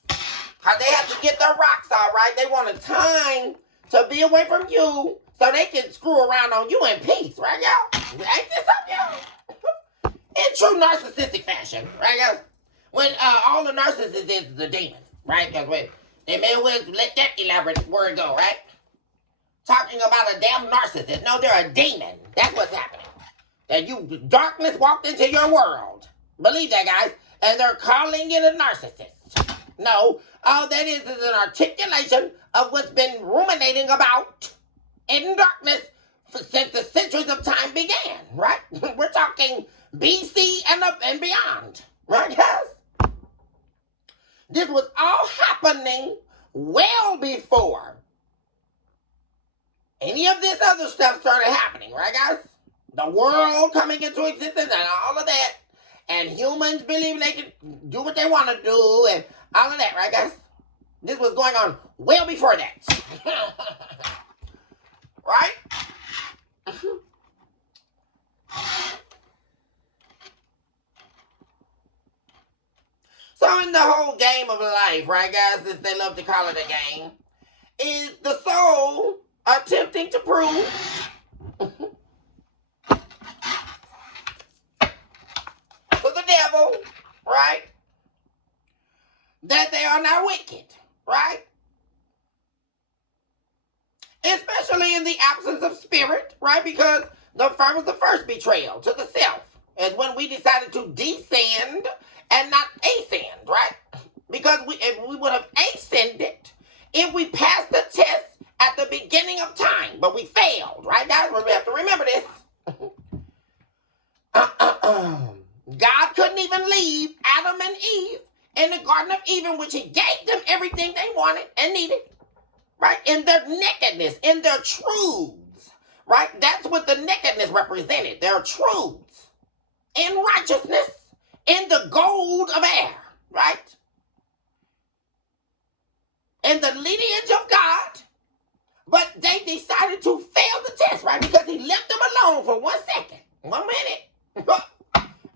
Because they have to get their rocks out, right? They wanted time to be away from you so they can screw around on you in peace, right, y'all? Ain't this up, y'all? In true narcissistic fashion, right, guys? When all the narcissist is the demon, right? Because they may well let that elaborate word go, right? Talking about a damn narcissist. No, they're a demon. That's what's happening. That darkness walked into your world. Believe that, guys. And they're calling it a narcissist. No, all that is an articulation of what's been ruminating about in darkness since the centuries of time began, right? We're talking BC and beyond, right, guys? This was all happening well before any of this other stuff started happening, right, guys? The world coming into existence and all of that, and humans believing they can do what they want to do, and all of that, right, guys? This was going on well before that. Right? So in the whole game of life, right, guys, as they love to call it a game, is the soul attempting to prove to the devil, right, that they are not wicked, right? Especially in the absence of spirit, right? Because the first was the first betrayal to the self. Is when we decided to descend and not ascend, right? Because if we would have ascended if we passed the test at the beginning of time, but we failed, right, guys? We have to remember this. God couldn't even leave Adam and Eve in the Garden of Eden, which he gave them everything they wanted and needed, right? In their nakedness, in their truths, right? That's what the nakedness represented, their truths. In righteousness, in the gold of air, right? In the lineage of God, but they decided to fail the test, right? Because he left them alone for 1 second, 1 minute.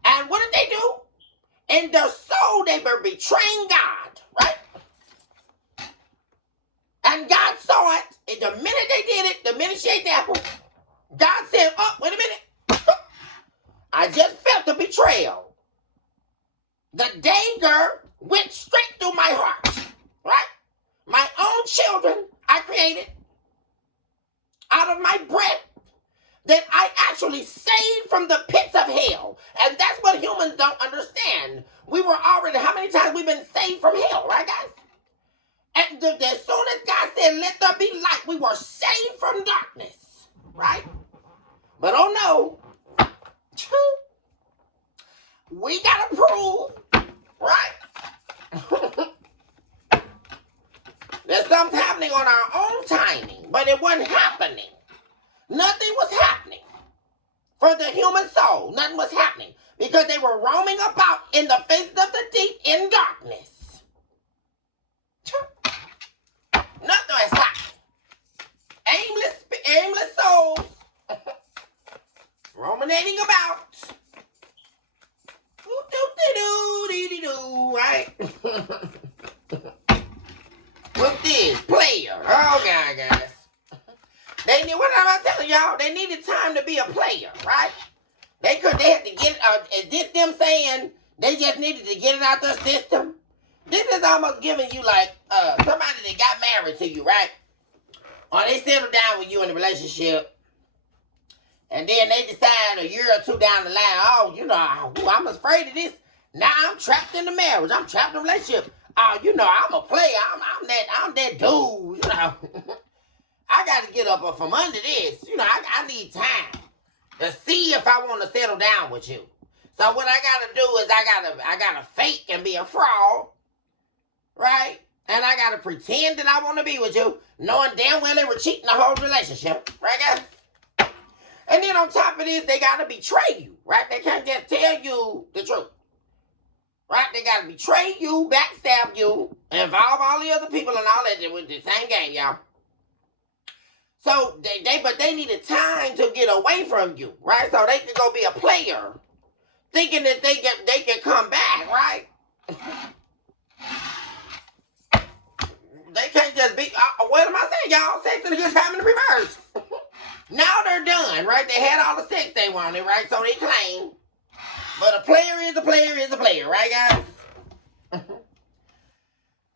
And what did they do? In their soul, they were betraying God, right? And God saw it. And the minute they did it, the minute she ate the apple, God said, oh, wait a minute. I just felt the betrayal. The dagger went straight through my heart, right? My own children I created out of my breath that I actually saved from the pits of hell. And that's what humans don't understand. We were already, how many times we've been saved from hell, right, guys? And as soon as God said, let there be light, we were saved from darkness, right? But oh no, we got to prove, right? There's something happening on our own timing, but it wasn't happening. Nothing was happening for the human soul. Nothing was happening because they were roaming about in the faces of the deep in darkness. Nothing was happening. anything about. Right? What's this? Player. Oh, God, guys. They need, what am I telling y'all? They needed time to be a player, right? They had to get, is this them saying they just needed to get it out their system? This is almost giving you like, somebody that got married to you, right? Or they settled down with you in a relationship, and then they decide a year or two down the line, oh, you know, I'm afraid of this. Now I'm trapped in the marriage. I'm trapped in a relationship. Oh, you know, I'm a player. I'm that dude, you know. I got to get up from under this. You know, I need time to see if I want to settle down with you. So what I got to do is I got to fake and be a fraud, right? And I got to pretend that I want to be with you, knowing damn well they were cheating the whole relationship, right, guys? And then on top of this, they got to betray you, right? They can't just tell you the truth, right? They got to betray you, backstab you, involve all the other people and all that with the same game, y'all. So they needed time to get away from you, right? So they could go be a player, thinking that they can come back, right? They can't just be. What am I saying, y'all? Sex is a good time in the reverse. Now they're done, right? They had all the sex they wanted, right? So they claim. But a player is a player is a player, right, guys?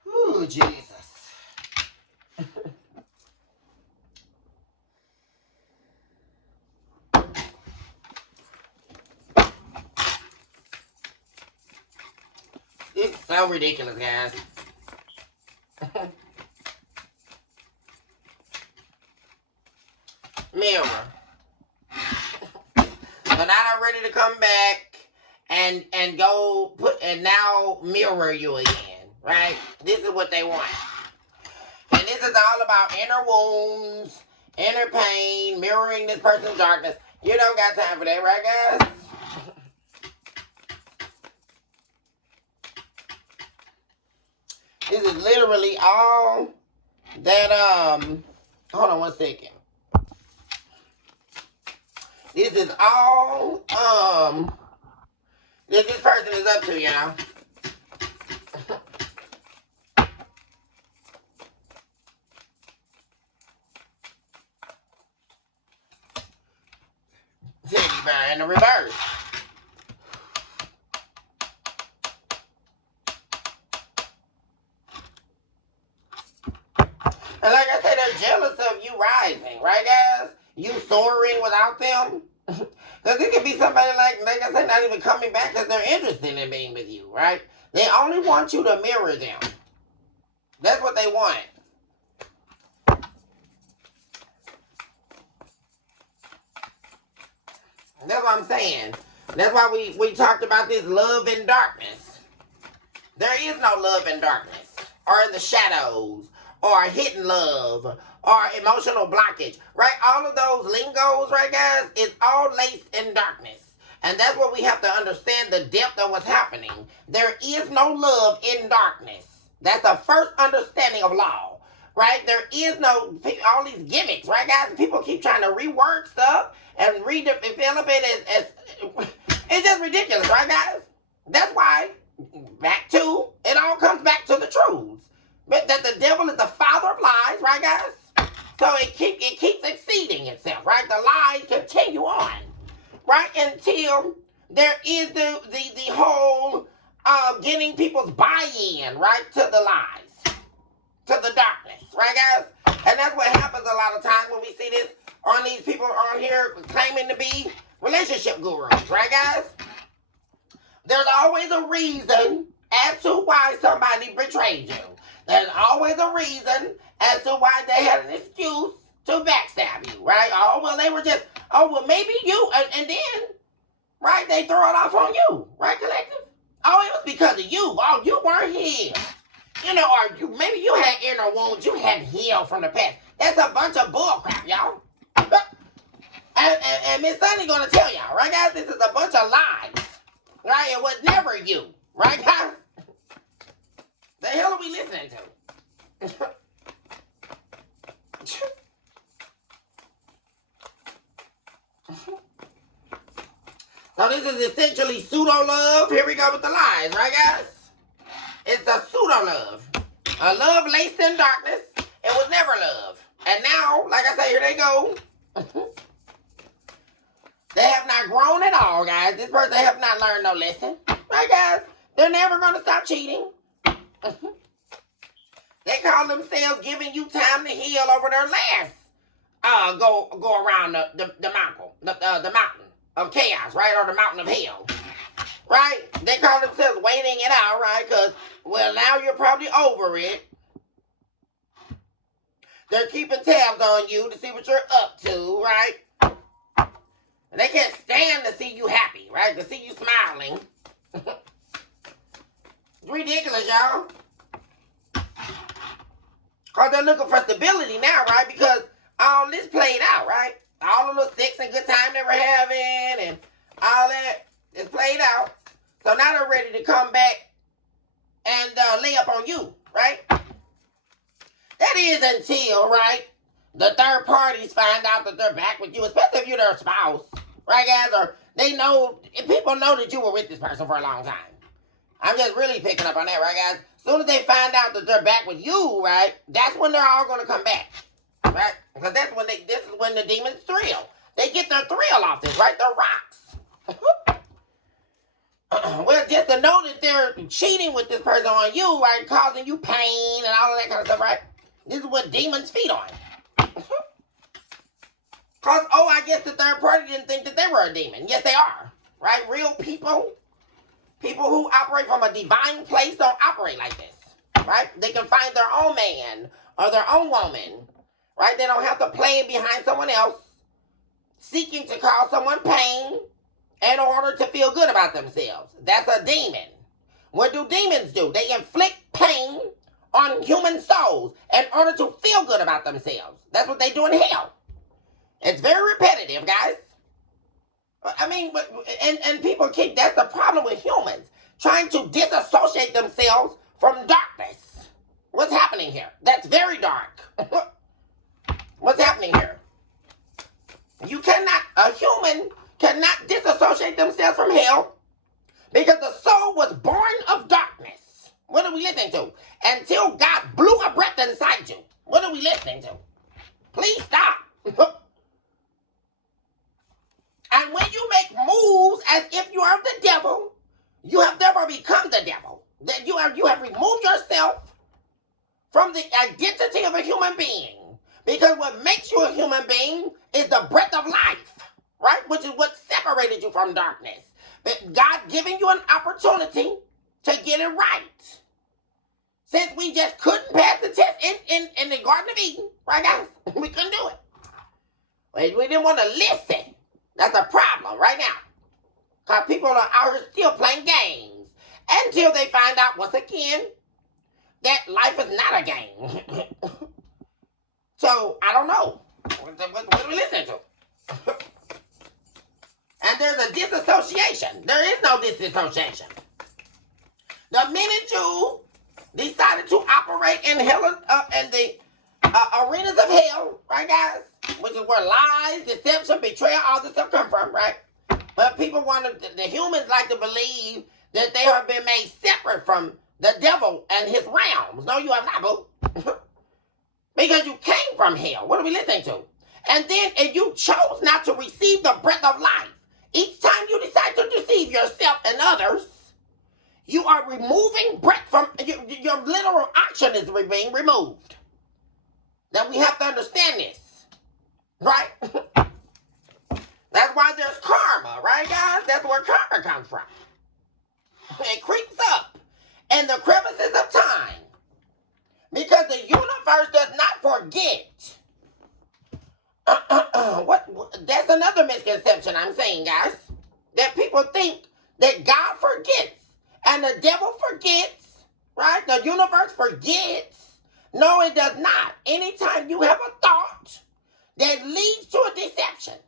Ooh, Jesus. It's so ridiculous, guys. Mirror. But now I'm ready to come back and go put and now mirror you again, right? This is what they want. And this is all about inner wounds, inner pain, mirroring this person's darkness. You don't got time for that, right, guys? This is literally all that, hold on one second. This is all, that this person is up to, y'all. Teddy bear in the reverse. And like I said, they're jealous of you rising, right, guys? You soaring without them. Because it could be somebody like I said, not even coming back because they're interested in being with you, right? They only want you to mirror them. That's what they want. That's what I'm saying. That's why we talked about this love in darkness. There is no love in darkness or in the shadows or hidden love or emotional blockage, right? All of those lingos, right, guys, is all laced in darkness. And that's what we have to understand, the depth of what's happening. There is no love in darkness. That's the first understanding of law, right? There is no, all these gimmicks, right, guys? People keep trying to reword stuff and redevelop it as it's just ridiculous, right, guys? That's why, it all comes back to the truth. But that the devil is the father of lies, right, guys? So it keeps exceeding itself, right? The lies continue on, right? Until there is the whole getting people's buy-in, right, to the lies, to the darkness, right, guys? And that's what happens a lot of times when we see this on these people on here claiming to be relationship gurus, right, guys? There's always a reason as to why somebody betrayed you. There's always a reason as to why they had an excuse to backstab you, right? Oh, well, they were just, oh, well, maybe you, and then, right, they throw it off on you, right, collective? Oh, it was because of you. Oh, you weren't here. You know, or maybe you had inner wounds you hadn't healed from the past. That's a bunch of bullcrap, y'all. And Miss Sunny gonna tell y'all, right, guys? This is a bunch of lies, right? It was never you, right, guys? The hell are we listening to? So this is essentially pseudo-love. Here we go with the lies, right, guys? It's a pseudo-love. A love laced in darkness. It was never love. And now, like I say, here they go. They have not grown at all, guys. This person have not learned no lesson. Right, guys? They're never going to stop cheating. They call themselves giving you time to heal over their last go around the mountain of chaos, right? Or the mountain of hell. Right? They call themselves waiting it out, right? Because, well, now you're probably over it. They're keeping tabs on you to see what you're up to, right? And they can't stand to see you happy, right? To see you smiling. It's ridiculous, y'all. Because they're looking for stability now, right? Because all this played out, right? All of the sex and good time they were having and all that is played out. So now they're ready to come back and lay up on you, right? That is until, right, the third parties find out that they're back with you, especially if you're their spouse, right, guys? Or they know, if people know that you were with this person for a long time. I'm just really picking up on that, right, guys? As soon as they find out that they're back with you, right, that's when they're all going to come back, right? Because this is when the demons thrill. They get their thrill off this, right? They're rocks. Well, just to know that they're cheating with this person on you, right, causing you pain and all of that kind of stuff, right? This is what demons feed on. Because, I guess the third party didn't think that they were a demon. Yes, they are, right? Real people. People who operate from a divine place don't operate like this, right? They can find their own man or their own woman, right? They don't have to play behind someone else, seeking to cause someone pain in order to feel good about themselves. That's a demon. What do demons do? They inflict pain on human souls in order to feel good about themselves. That's what they do in hell. It's very repetitive, guys. I mean, and people keep, that's the problem with humans, trying to disassociate themselves from darkness. What's happening here? That's very dark. What's happening here? A human cannot disassociate themselves from hell because the soul was born of darkness. What are we listening to? Until God blew a breath inside you. What are we listening to? Please stop. And when you make moves as if you are the devil, you have therefore become the devil. That you have removed yourself from the identity of a human being. Because what makes you a human being is the breath of life, right? Which is what separated you from darkness. But God giving you an opportunity to get it right. Since we just couldn't pass the test in the Garden of Eden, right, guys? We couldn't do it. We didn't want to listen. That's a problem right now. Because people are out here still playing games. Until they find out, once again, that life is not a game. So, I don't know. What are we listening to? And there's a disassociation. There is no disassociation. The minute you decided to operate in hell, in the arenas of hell, right, guys? Which is where lies, deception, betrayal, all this stuff come from, right? But people the humans like to believe that they have been made separate from the devil and his realms. No, you have not, boo. Because you came from hell. What are we listening to? And then if you chose not to receive the breath of life, each time you decide to deceive yourself and others, you are removing breath from, your literal oxygen is being removed. Now we have to understand this. Right? That's why there's karma, right, guys? That's where karma comes from. It creeps up in the crevices of time. Because the universe does not forget. That's another misconception I'm saying, guys. That people think that God forgets and the devil forgets, right? The universe forgets. No, it does not. Anytime you have a thought that leads to a deception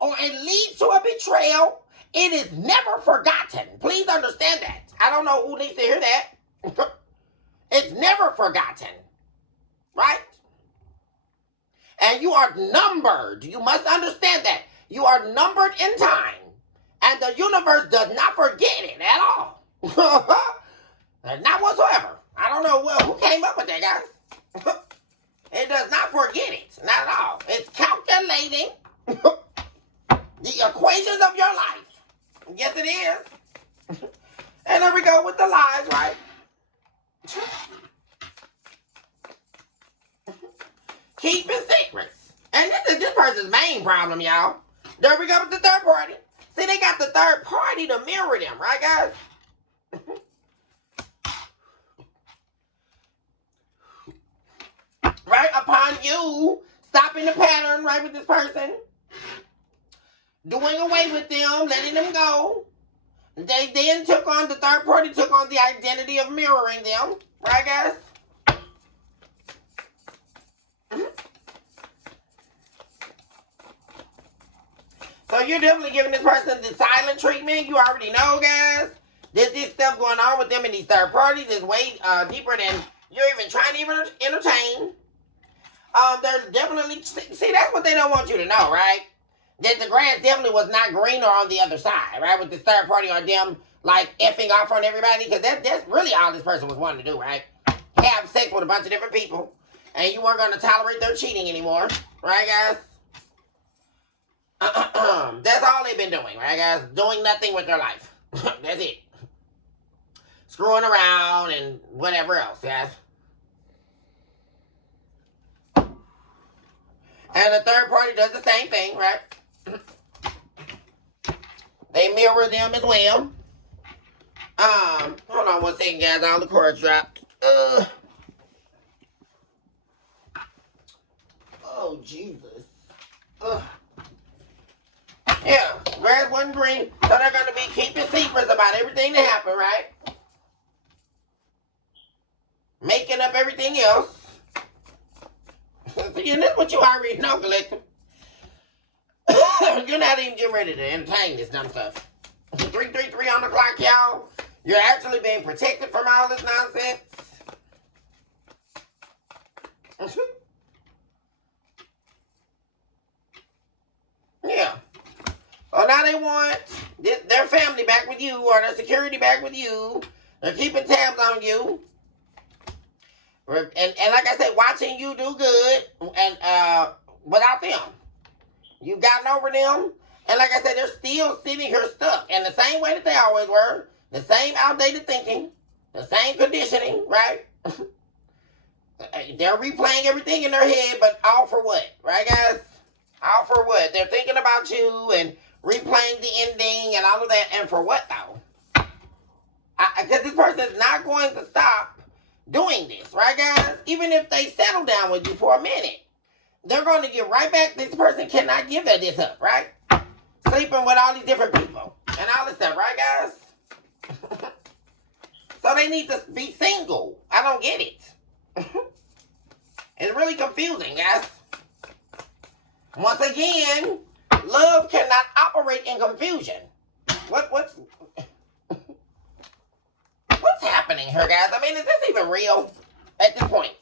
or it leads to a betrayal, it is never forgotten. Please understand that. I don't know who needs to hear that. It's never forgotten, right? And you are numbered. You must understand that. You are numbered in time. And the universe does not forget it at all. Not whatsoever. I don't know who came up with that, guys. It does not forget it. Not at all. It's calculating the equations of your life. Yes, it is. And there we go with the lies, right? Keeping secrets. And this is this person's main problem, y'all. There we go with the third party. See, they got the third party to mirror them, right, guys? Right? Upon you stopping the pattern, right, with this person, doing away with them, letting them go, they then took on, the third party took on the identity of mirroring them, right, guys? So you're definitely giving this person the silent treatment. You already know, guys. There's this stuff going on with them in these third parties is way deeper than you're even trying to even entertain. There's definitely, see, that's what they don't want you to know, right? That the grass definitely was not greener on the other side, right? With this third party or them, like, effing off on everybody. Because that's really all this person was wanting to do, right? Have sex with a bunch of different people. And you weren't going to tolerate their cheating anymore. Right, guys? That's all they've been doing, right, guys? Doing nothing with their life. That's it. Screwing around and whatever else, guys. And the third party does the same thing, right? They mirror them as well. Hold on one second, guys. All the cards dropped. Oh, Jesus. Yeah, red, one green. So they're going to be keeping secrets about everything that happened, right? Making up everything else. See, and this is what you already know, collective. You're not even getting ready to entertain this dumb stuff. 333 on the clock, y'all. You're actually being protected from all this nonsense. Yeah. So now they want their family back with you, or their security back with you. They're keeping tabs on you. And like I said, watching you do good and without them. You've gotten over them. And like I said, they're still sitting here stuck in the same way that they always were. The same outdated thinking. The same conditioning, right? They're replaying everything in their head, but all for what? Right, guys? All for what? They're thinking about you and replaying the ending and all of that. And for what, though? Because this person is not going to stop doing this, right, guys? Even if they settle down with you for a minute, they're going to get right back. This person cannot give this up, right? Sleeping with all these different people and all this stuff, right, guys? So they need to be single. I don't get it. It's really confusing, guys. Once again, love cannot operate in confusion. What's happening here, guys? I mean, is this even real at this point?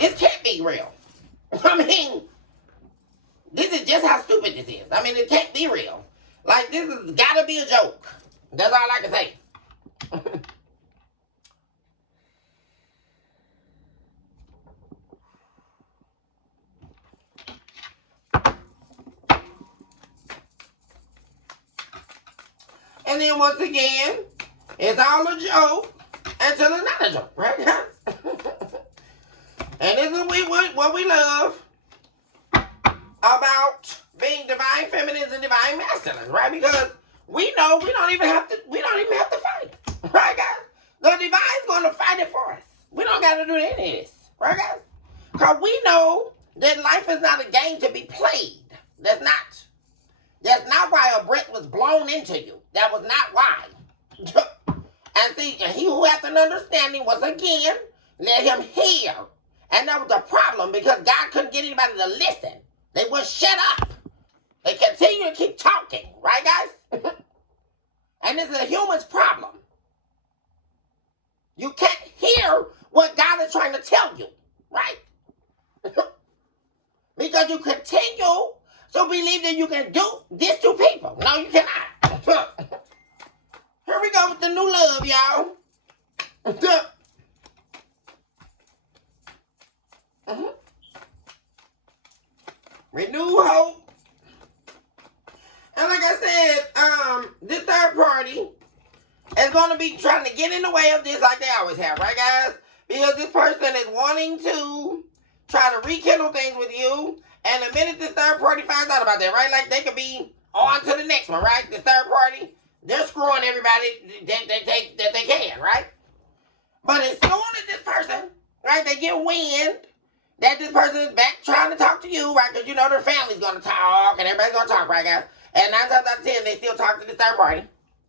It can't be real. I mean, this is just how stupid this is. I mean, it can't be real. Like, this has got to be a joke. That's all I can say. And then once again, it's all a joke until it's not a joke, right, guys? And this is what we love about being divine feminines and divine masculines, right? Because we know we don't even have to fight, right, guys? The divine's going to fight it for us. We don't got to do any of this, right, guys? Because we know that life is not a game to be played. That's not why a breath was blown into you. That was not why. And see, he who hath an understanding, once again, let him hear. And that was the problem, because God couldn't get anybody to listen. They would shut up. They continue to keep talking. Right, guys? And this is a human's problem. You can't hear what God is trying to tell you. Right? Because you continue to believe that you can do this to people. No, you cannot. Here we go with the new love, y'all. Renew hope. And like I said, this third party is going to be trying to get in the way of this like they always have, right, guys? Because this person is wanting to try to rekindle things with you. And the minute this third party finds out about that, right, like they could be on to the next one, right? This third party, they're screwing everybody that they can, right? But as soon as this person, right, they get wind that this person is back trying to talk to you, right? Because you know their family's going to talk and everybody's going to talk, right, guys? And 9 times out of 10, they still talk to this third party.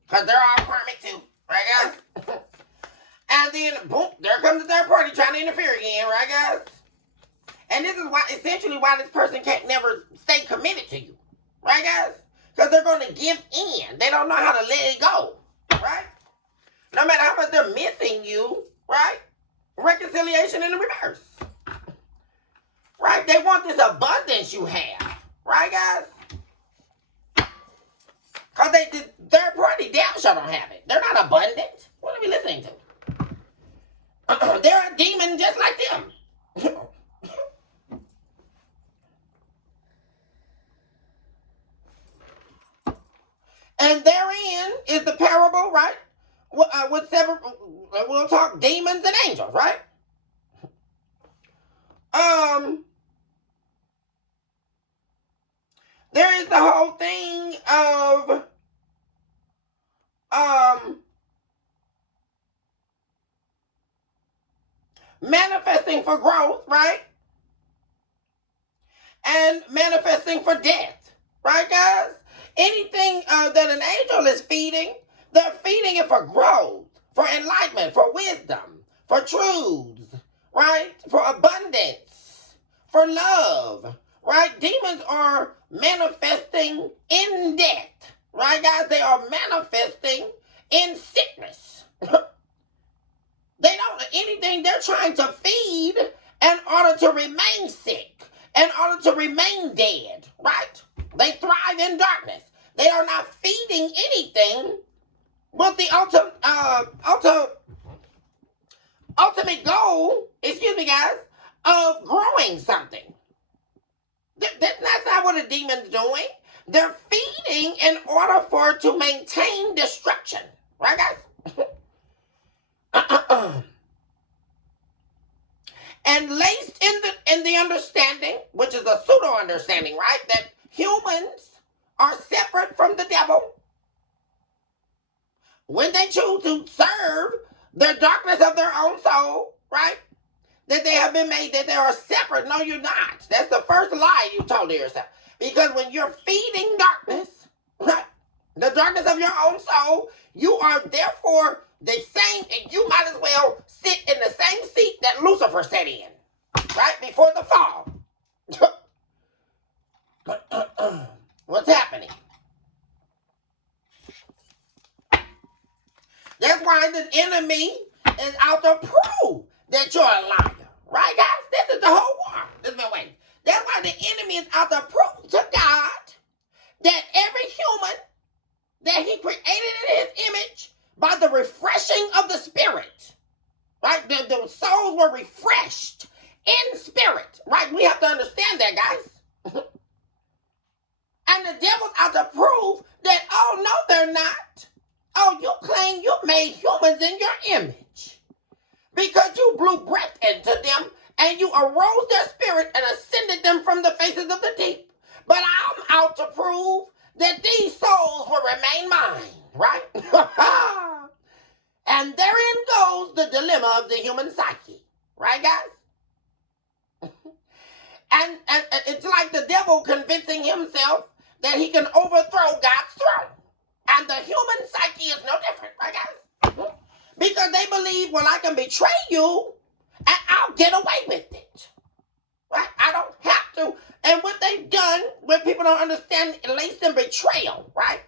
Because they're all karmic too, right, guys? And then, boom, there comes the third party trying to interfere again, right, guys? And this is why, essentially, why this person can't never stay committed to you, right, guys? Because they're going to give in. They don't know how to let it go, right? No matter how much they're missing you, right? Reconciliation in the reverse, right? They want this abundance you have, right, guys? Because the third party damn sure don't have it. They're not abundant. What are we listening to? They're a demon just like them. And therein is the parable, right? With several, we'll talk demons and angels, right? There is the whole thing of manifesting for growth, right? And manifesting for death, right, guys? Anything that an angel is feeding, they're feeding it for growth, for enlightenment, for wisdom, for truths, right? For abundance, for love, right? Demons are manifesting in death, right, guys? They are manifesting in sickness. They don't, anything they're trying to feed in order to remain sick, in order to remain dead, right? They thrive in darkness. They are not feeding anything but the ultimate goal, excuse me, guys, of growing something. That's not what a demon's doing. They're feeding in order for it to maintain destruction, right, guys? And laced in the understanding, which is a pseudo understanding, right, that humans are separate from the devil when they choose to serve the darkness of their own soul, right? That they have been made, that they are separate. No, you're not. That's the first lie you told yourself. Because when you're feeding darkness, right, the darkness of your own soul, you are therefore the same, and you might as well sit in the same seat that Lucifer sat in, right, before the fall. What's happening? That's why the enemy is out to prove that you're a liar. Right, guys? This is the whole war. This is wait. That's why the enemy is out to prove to God that every human that he created in his image by the refreshing of the spirit. Right? The souls were refreshed in spirit. Right? We have to understand that, guys. And the devil's out to prove that, oh, no, they're not. Oh, you claim you made humans in your image because you blew breath into them and you arose their spirit and ascended them from the faces of the deep. But I'm out to prove that these souls will remain mine, right? And therein goes the dilemma of the human psyche, right, guys? And it's like the devil convincing himself that he can overthrow God's throne. And the human psyche is no different, right, guys? Because they believe, well, I can betray you and I'll get away with it. Right? I don't have to. And what they've done, when people don't understand, laced in betrayal, right?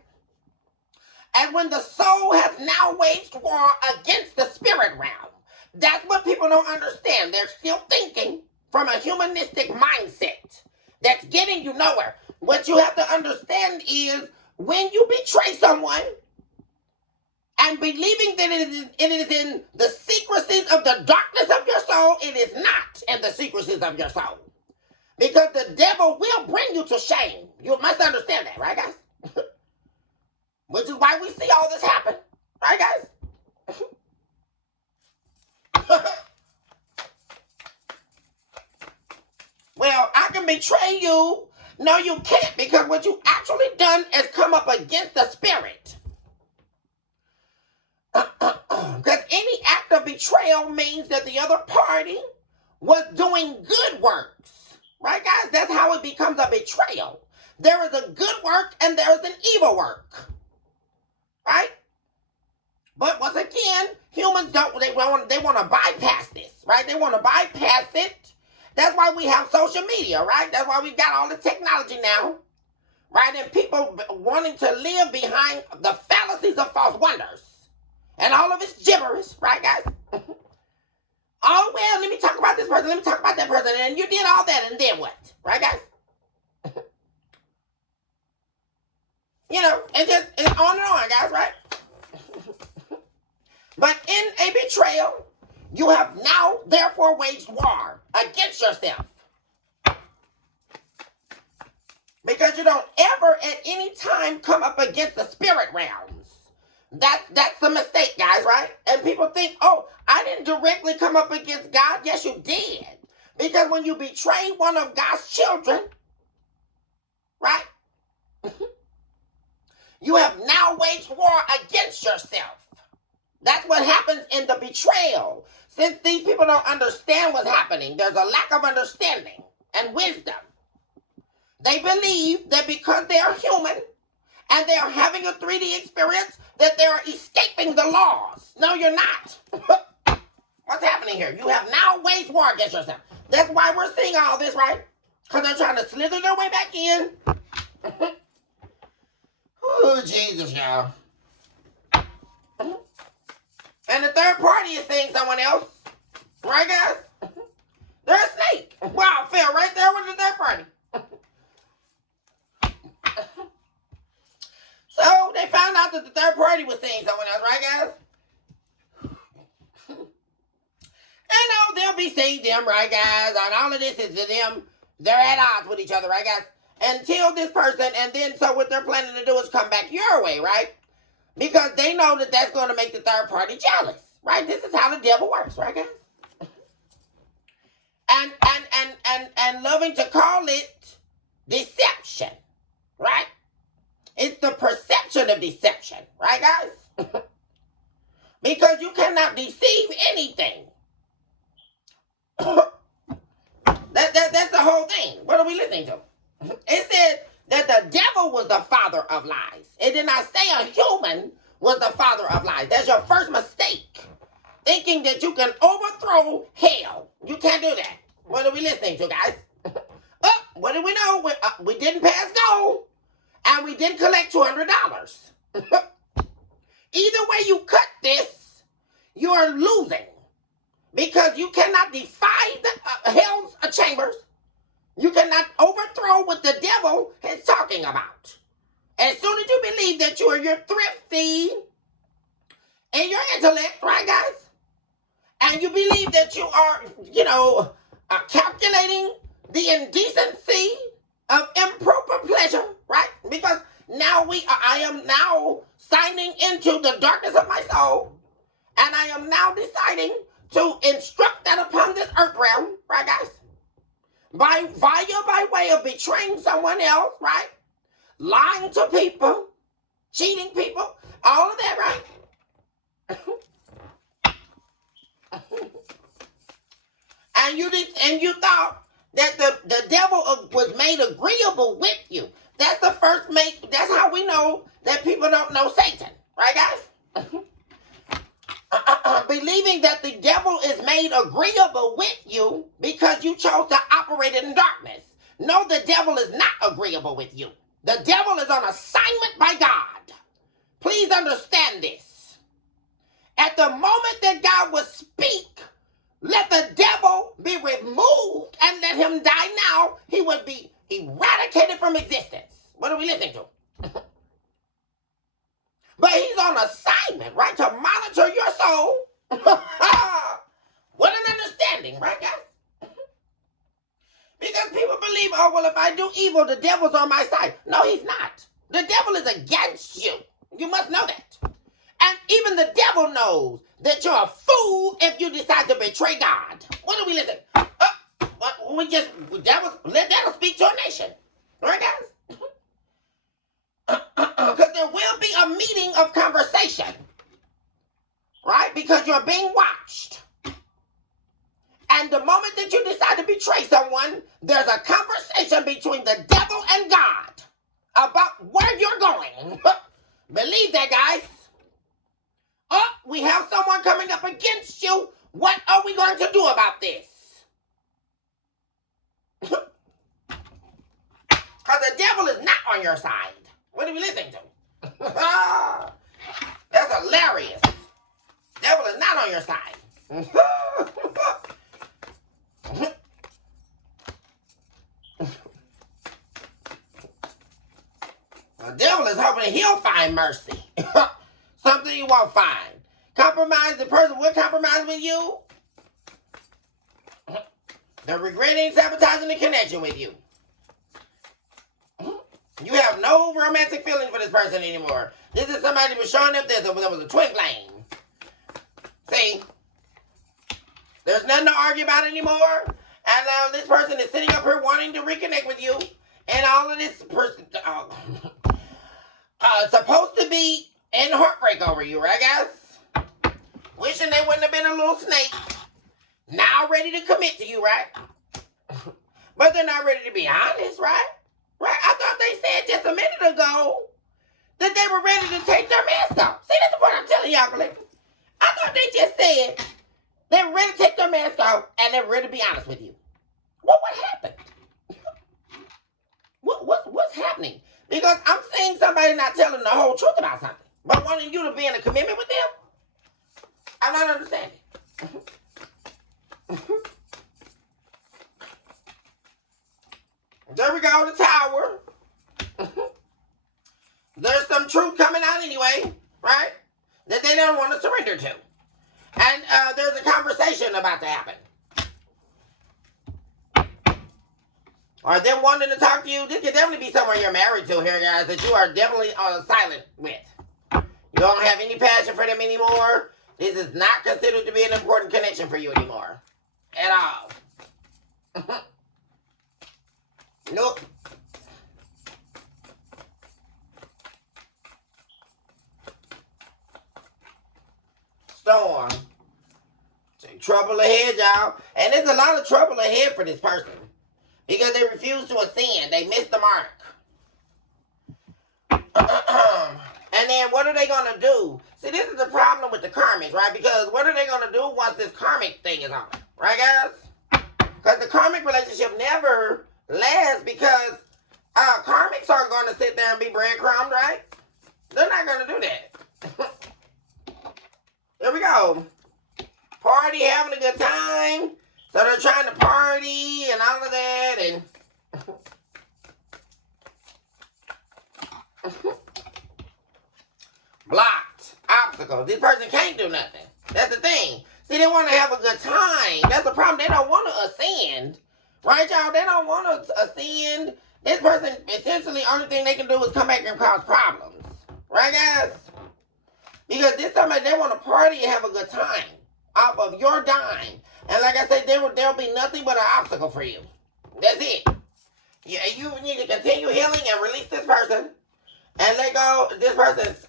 And when the soul has now waged war against the spirit realm, that's what people don't understand. They're still thinking from a humanistic mindset that's getting you nowhere. What you have to understand is when you betray someone and believing that it is in the secrecies of the darkness of your soul, it is not in the secrecies of your soul. Because the devil will bring you to shame. You must understand that, right, guys? Which is why we see all this happen. Right, guys? Well, I can betray you. No, you can't, because what you actually done is come up against the spirit. Because any act of betrayal means that the other party was doing good works. Right, guys? That's how it becomes a betrayal. There is a good work and there is an evil work. Right? But once again, humans they want to bypass this, right? They want to bypass it. That's why we have social media, right? That's why we've got all the technology now, right? And people wanting to live behind the fallacies of false wonders. And all of it's gibberish, right, guys? Oh, well, let me talk about this person, let me talk about that person, and you did all that, and then what? Right, guys? You know, it's on and on, guys, right? But in a betrayal, you have now therefore waged war against yourself. Because you don't ever at any time come up against the spirit realms. That's the mistake, guys, right? And people think, oh, I didn't directly come up against God. Yes, you did. Because when you betray one of God's children, right? You have now waged war against yourself. That's what happens in the betrayal. Since these people don't understand what's happening, there's a lack of understanding and wisdom. They believe that because they are human and they are having a 3D experience, that they are escaping the laws. No, you're not. What's happening here? You have now waged war against yourself. That's why we're seeing all this, right? Because they're trying to slither their way back in. Oh, Jesus, y'all. And the third party is seeing someone else. Right, guys? They're a snake. Wow, fell right there with the third party. So they found out that the third party was seeing someone else, right, guys? And they'll be seeing them, right, guys? And all of this is to them. They're at odds with each other, right, guys? Until this person, and then so what they're planning to do is come back your way, right? Because they know that that's going to make the third party jealous, right? This is how the devil works, right, guys? And loving to call it deception, right? It's the perception of deception, right, guys? Because you cannot deceive anything. That's the whole thing. What are we listening to? It said that the devil was the father of lies. It did not say a human was the father of lies. That's your first mistake. Thinking that you can overthrow hell. You can't do that. What are we listening to, guys? What do we know? We didn't pass go. And we didn't collect $200. Either way you cut this, you are losing. Because you cannot defy the hell's chambers. You cannot overthrow what the devil is talking about. As soon as you believe that you're thrifty in your intellect, right, guys? And you believe that you are, calculating the indecency of improper pleasure, right? Because now I am now signing into the darkness of my soul, and I am now deciding to instruct that upon this earth realm, right, guys? By way of betraying someone else, right? Lying to people, cheating people, all of that, right? And you thought that the devil was made agreeable with you. That's that's how we know that people don't know Satan, right, guys? Believing that the devil is made agreeable with you because you chose to operate in darkness. No, the devil is not agreeable with you. The devil is on assignment by God. Please understand this. At the moment that God will speak, let the devil be removed and let him die now. He would be eradicated from existence. What are we listening to? But he's on assignment, right, to monitor your soul. What an understanding, right, guys? Because people believe, oh, well, if I do evil, the devil's on my side. No, he's not. The devil is against you. You must know that. And even the devil knows that you're a fool if you decide to betray God. What do we listen? Let devil speak to a nation. Right, guys? Because there will be a meeting of conversation. Right? Because you're being watched. And the moment that you decide to betray someone, there's a conversation between the devil and God about where you're going. Believe that, guys. Oh, we have someone coming up against you. What are we going to do about this? Because the devil is not on your side. What are we listening to? That's hilarious. The devil is not on your side. The devil is hoping he'll find mercy. Something you won't find. Compromise the person will compromise with you. They're regretting sabotaging the connection with you. You have no romantic feelings for this person anymore. This is somebody who was showing up there was a twin flame. See? There's nothing to argue about anymore. And now this person is sitting up here wanting to reconnect with you. And all of this person supposed to be in heartbreak over you, right, guys? Wishing they wouldn't have been a little snake. Now ready to commit to you, right? But they're not ready to be honest, right? Right? I thought they said just a minute ago that they were ready to take their mask off. See, that's the point I'm telling y'all, collective. I thought they just said they were ready to take their mask off and they're ready to be honest with you. What happened? What's happening? Because I'm seeing somebody not telling the whole truth about something, but wanting you to be in a commitment with them. I'm not understanding. There we go, the tower. There's some truth coming out anyway, right? That they don't want to surrender to. And there's a conversation about to happen. Or them wanting to talk to you. This could definitely be someone you're married to here, guys, that you are definitely silent with. You don't have any passion for them anymore. This is not considered to be an important connection for you anymore. At all. Nope. Storm. Trouble ahead, y'all. And there's a lot of trouble ahead for this person. Because they refuse to ascend. They missed the mark. And then what are they going to do? See, this is the problem with the karmics, right? Because what are they going to do once this karmic thing is over? Right, guys? Because the karmic relationship never lasts because karmics aren't going to sit there and be breadcrumbed, right? They're not going to do that. There we go. Party, having a good time. So they're trying to party and all of that, and blocked, obstacle. This person can't do nothing. That's the thing. See, they want to have a good time. That's the problem. They don't want to ascend, right, y'all? They don't want to ascend. This person, essentially, only thing they can do is come back and cause problems, right, guys? Because this time they want to party and have a good time off of your dime. And like I said, there'll be nothing but an obstacle for you. That's it. Yeah, you need to continue healing and release this person. And let go. This person's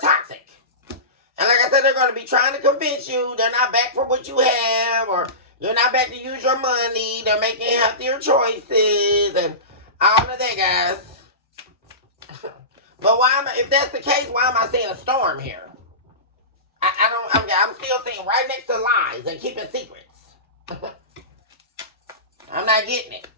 toxic. And like I said, they're going to be trying to convince you they're not back for what you have, or you're not back to use your money. They're making healthier choices and all of that, guys. But if that's the case, why am I seeing a storm here? I'm still seeing right next to lies and keeping secrets. I'm not getting it.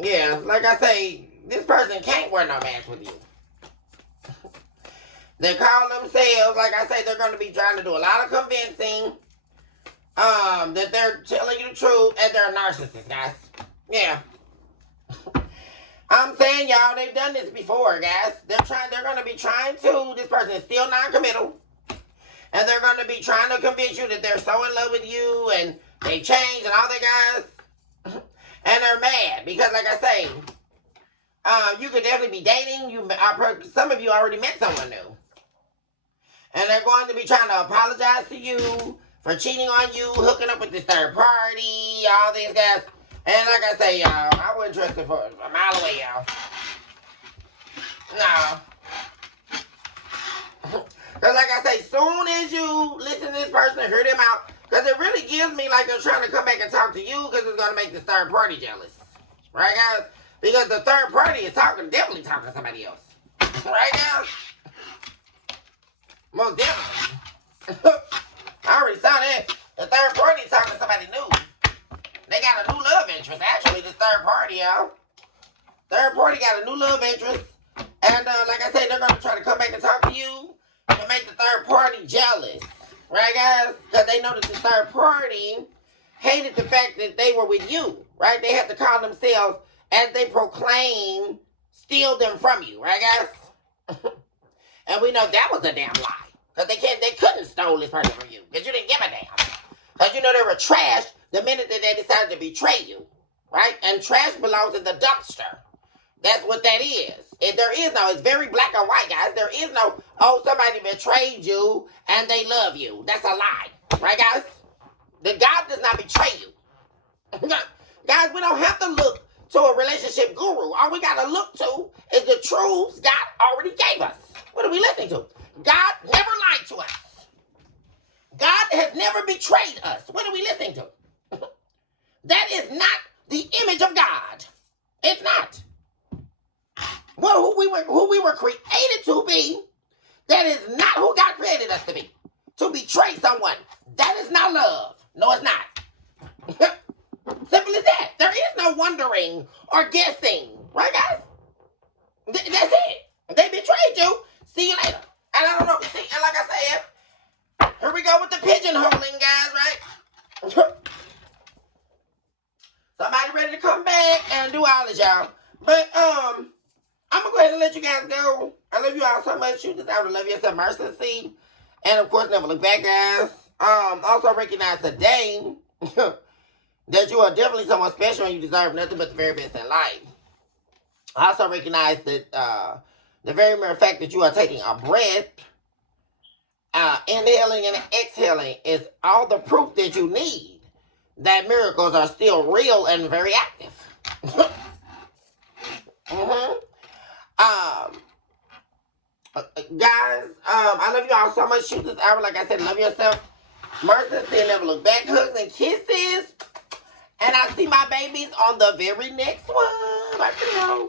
Yeah, like I say, this person can't wear no mask with you. They call themselves, like I say, they're going to be trying to do a lot of convincing that they're telling you the truth, and they're narcissists, guys. Yeah. I'm saying, y'all, they've done this before, guys. They're going to be trying to, this person is still non-committal. And they're going to be trying to convince you that they're so in love with you and they changed and all that, guys. And they're mad because, like I say, you could definitely be dating. Some of you already met someone new. And they're going to be trying to apologize to you for cheating on you, hooking up with this third party, all these guys. And like I say, y'all, I wouldn't trust it for a mile away, y'all. No. Because like I say, soon as you listen to this person and hear them out, because it really gives me like they're trying to come back and talk to you because it's going to make this third party jealous. Right, guys? Because the third party is definitely talking to somebody else. Right, guys? Most definitely. I already saw that. The third party is talking to somebody new. They got a new love interest, actually, this third party, y'all. Third party got a new love interest. And like I said, they're going to try to come back and talk to you to make the third party jealous. Right, guys? Because they know that the third party hated the fact that they were with you. Right? They have to call themselves, as they proclaim, steal them from you. Right, guys? And we know that was a damn lie. Because they couldn't stole this person from you. Because you didn't give a damn. Because you know they were trash the minute that they decided to betray you. Right? And trash belongs in the dumpster. That's what that is. It's very black and white, guys. There is no, oh, somebody betrayed you and they love you. That's a lie. Right, guys? That God does not betray you. Guys, we don't have to look to a relationship guru. All we got to look to is the truths God already gave us. What are we listening to? God never lied to us. God has never betrayed us. What are we listening to? That is not the image of God. It's not. Well, who we were created to be, that is not who God created us to be. To betray someone. That is not love. No, it's not. Simple as that. There is no wondering or guessing. Right, guys? That's it. They betrayed you. See you later. And I don't know. See, and like I said, here we go with the pigeonholing, guys, right? Somebody ready to come back and do all this, y'all. But, I'm going to go ahead and let you guys go. I love you all so much. You just have to love yourself mercilessly. And, of course, never look back, guys. Also recognize today that you are definitely someone special and you deserve nothing but the very best in life. Also recognize that the very mere fact that you are taking a breath, inhaling and exhaling is all the proof that you need that miracles are still real and very active. Guys, I love you all so much. Shoot this hour, like I said, love yourself. Mercy, never look back, hugs and kisses. And I see my babies on the very next one. Bye for now.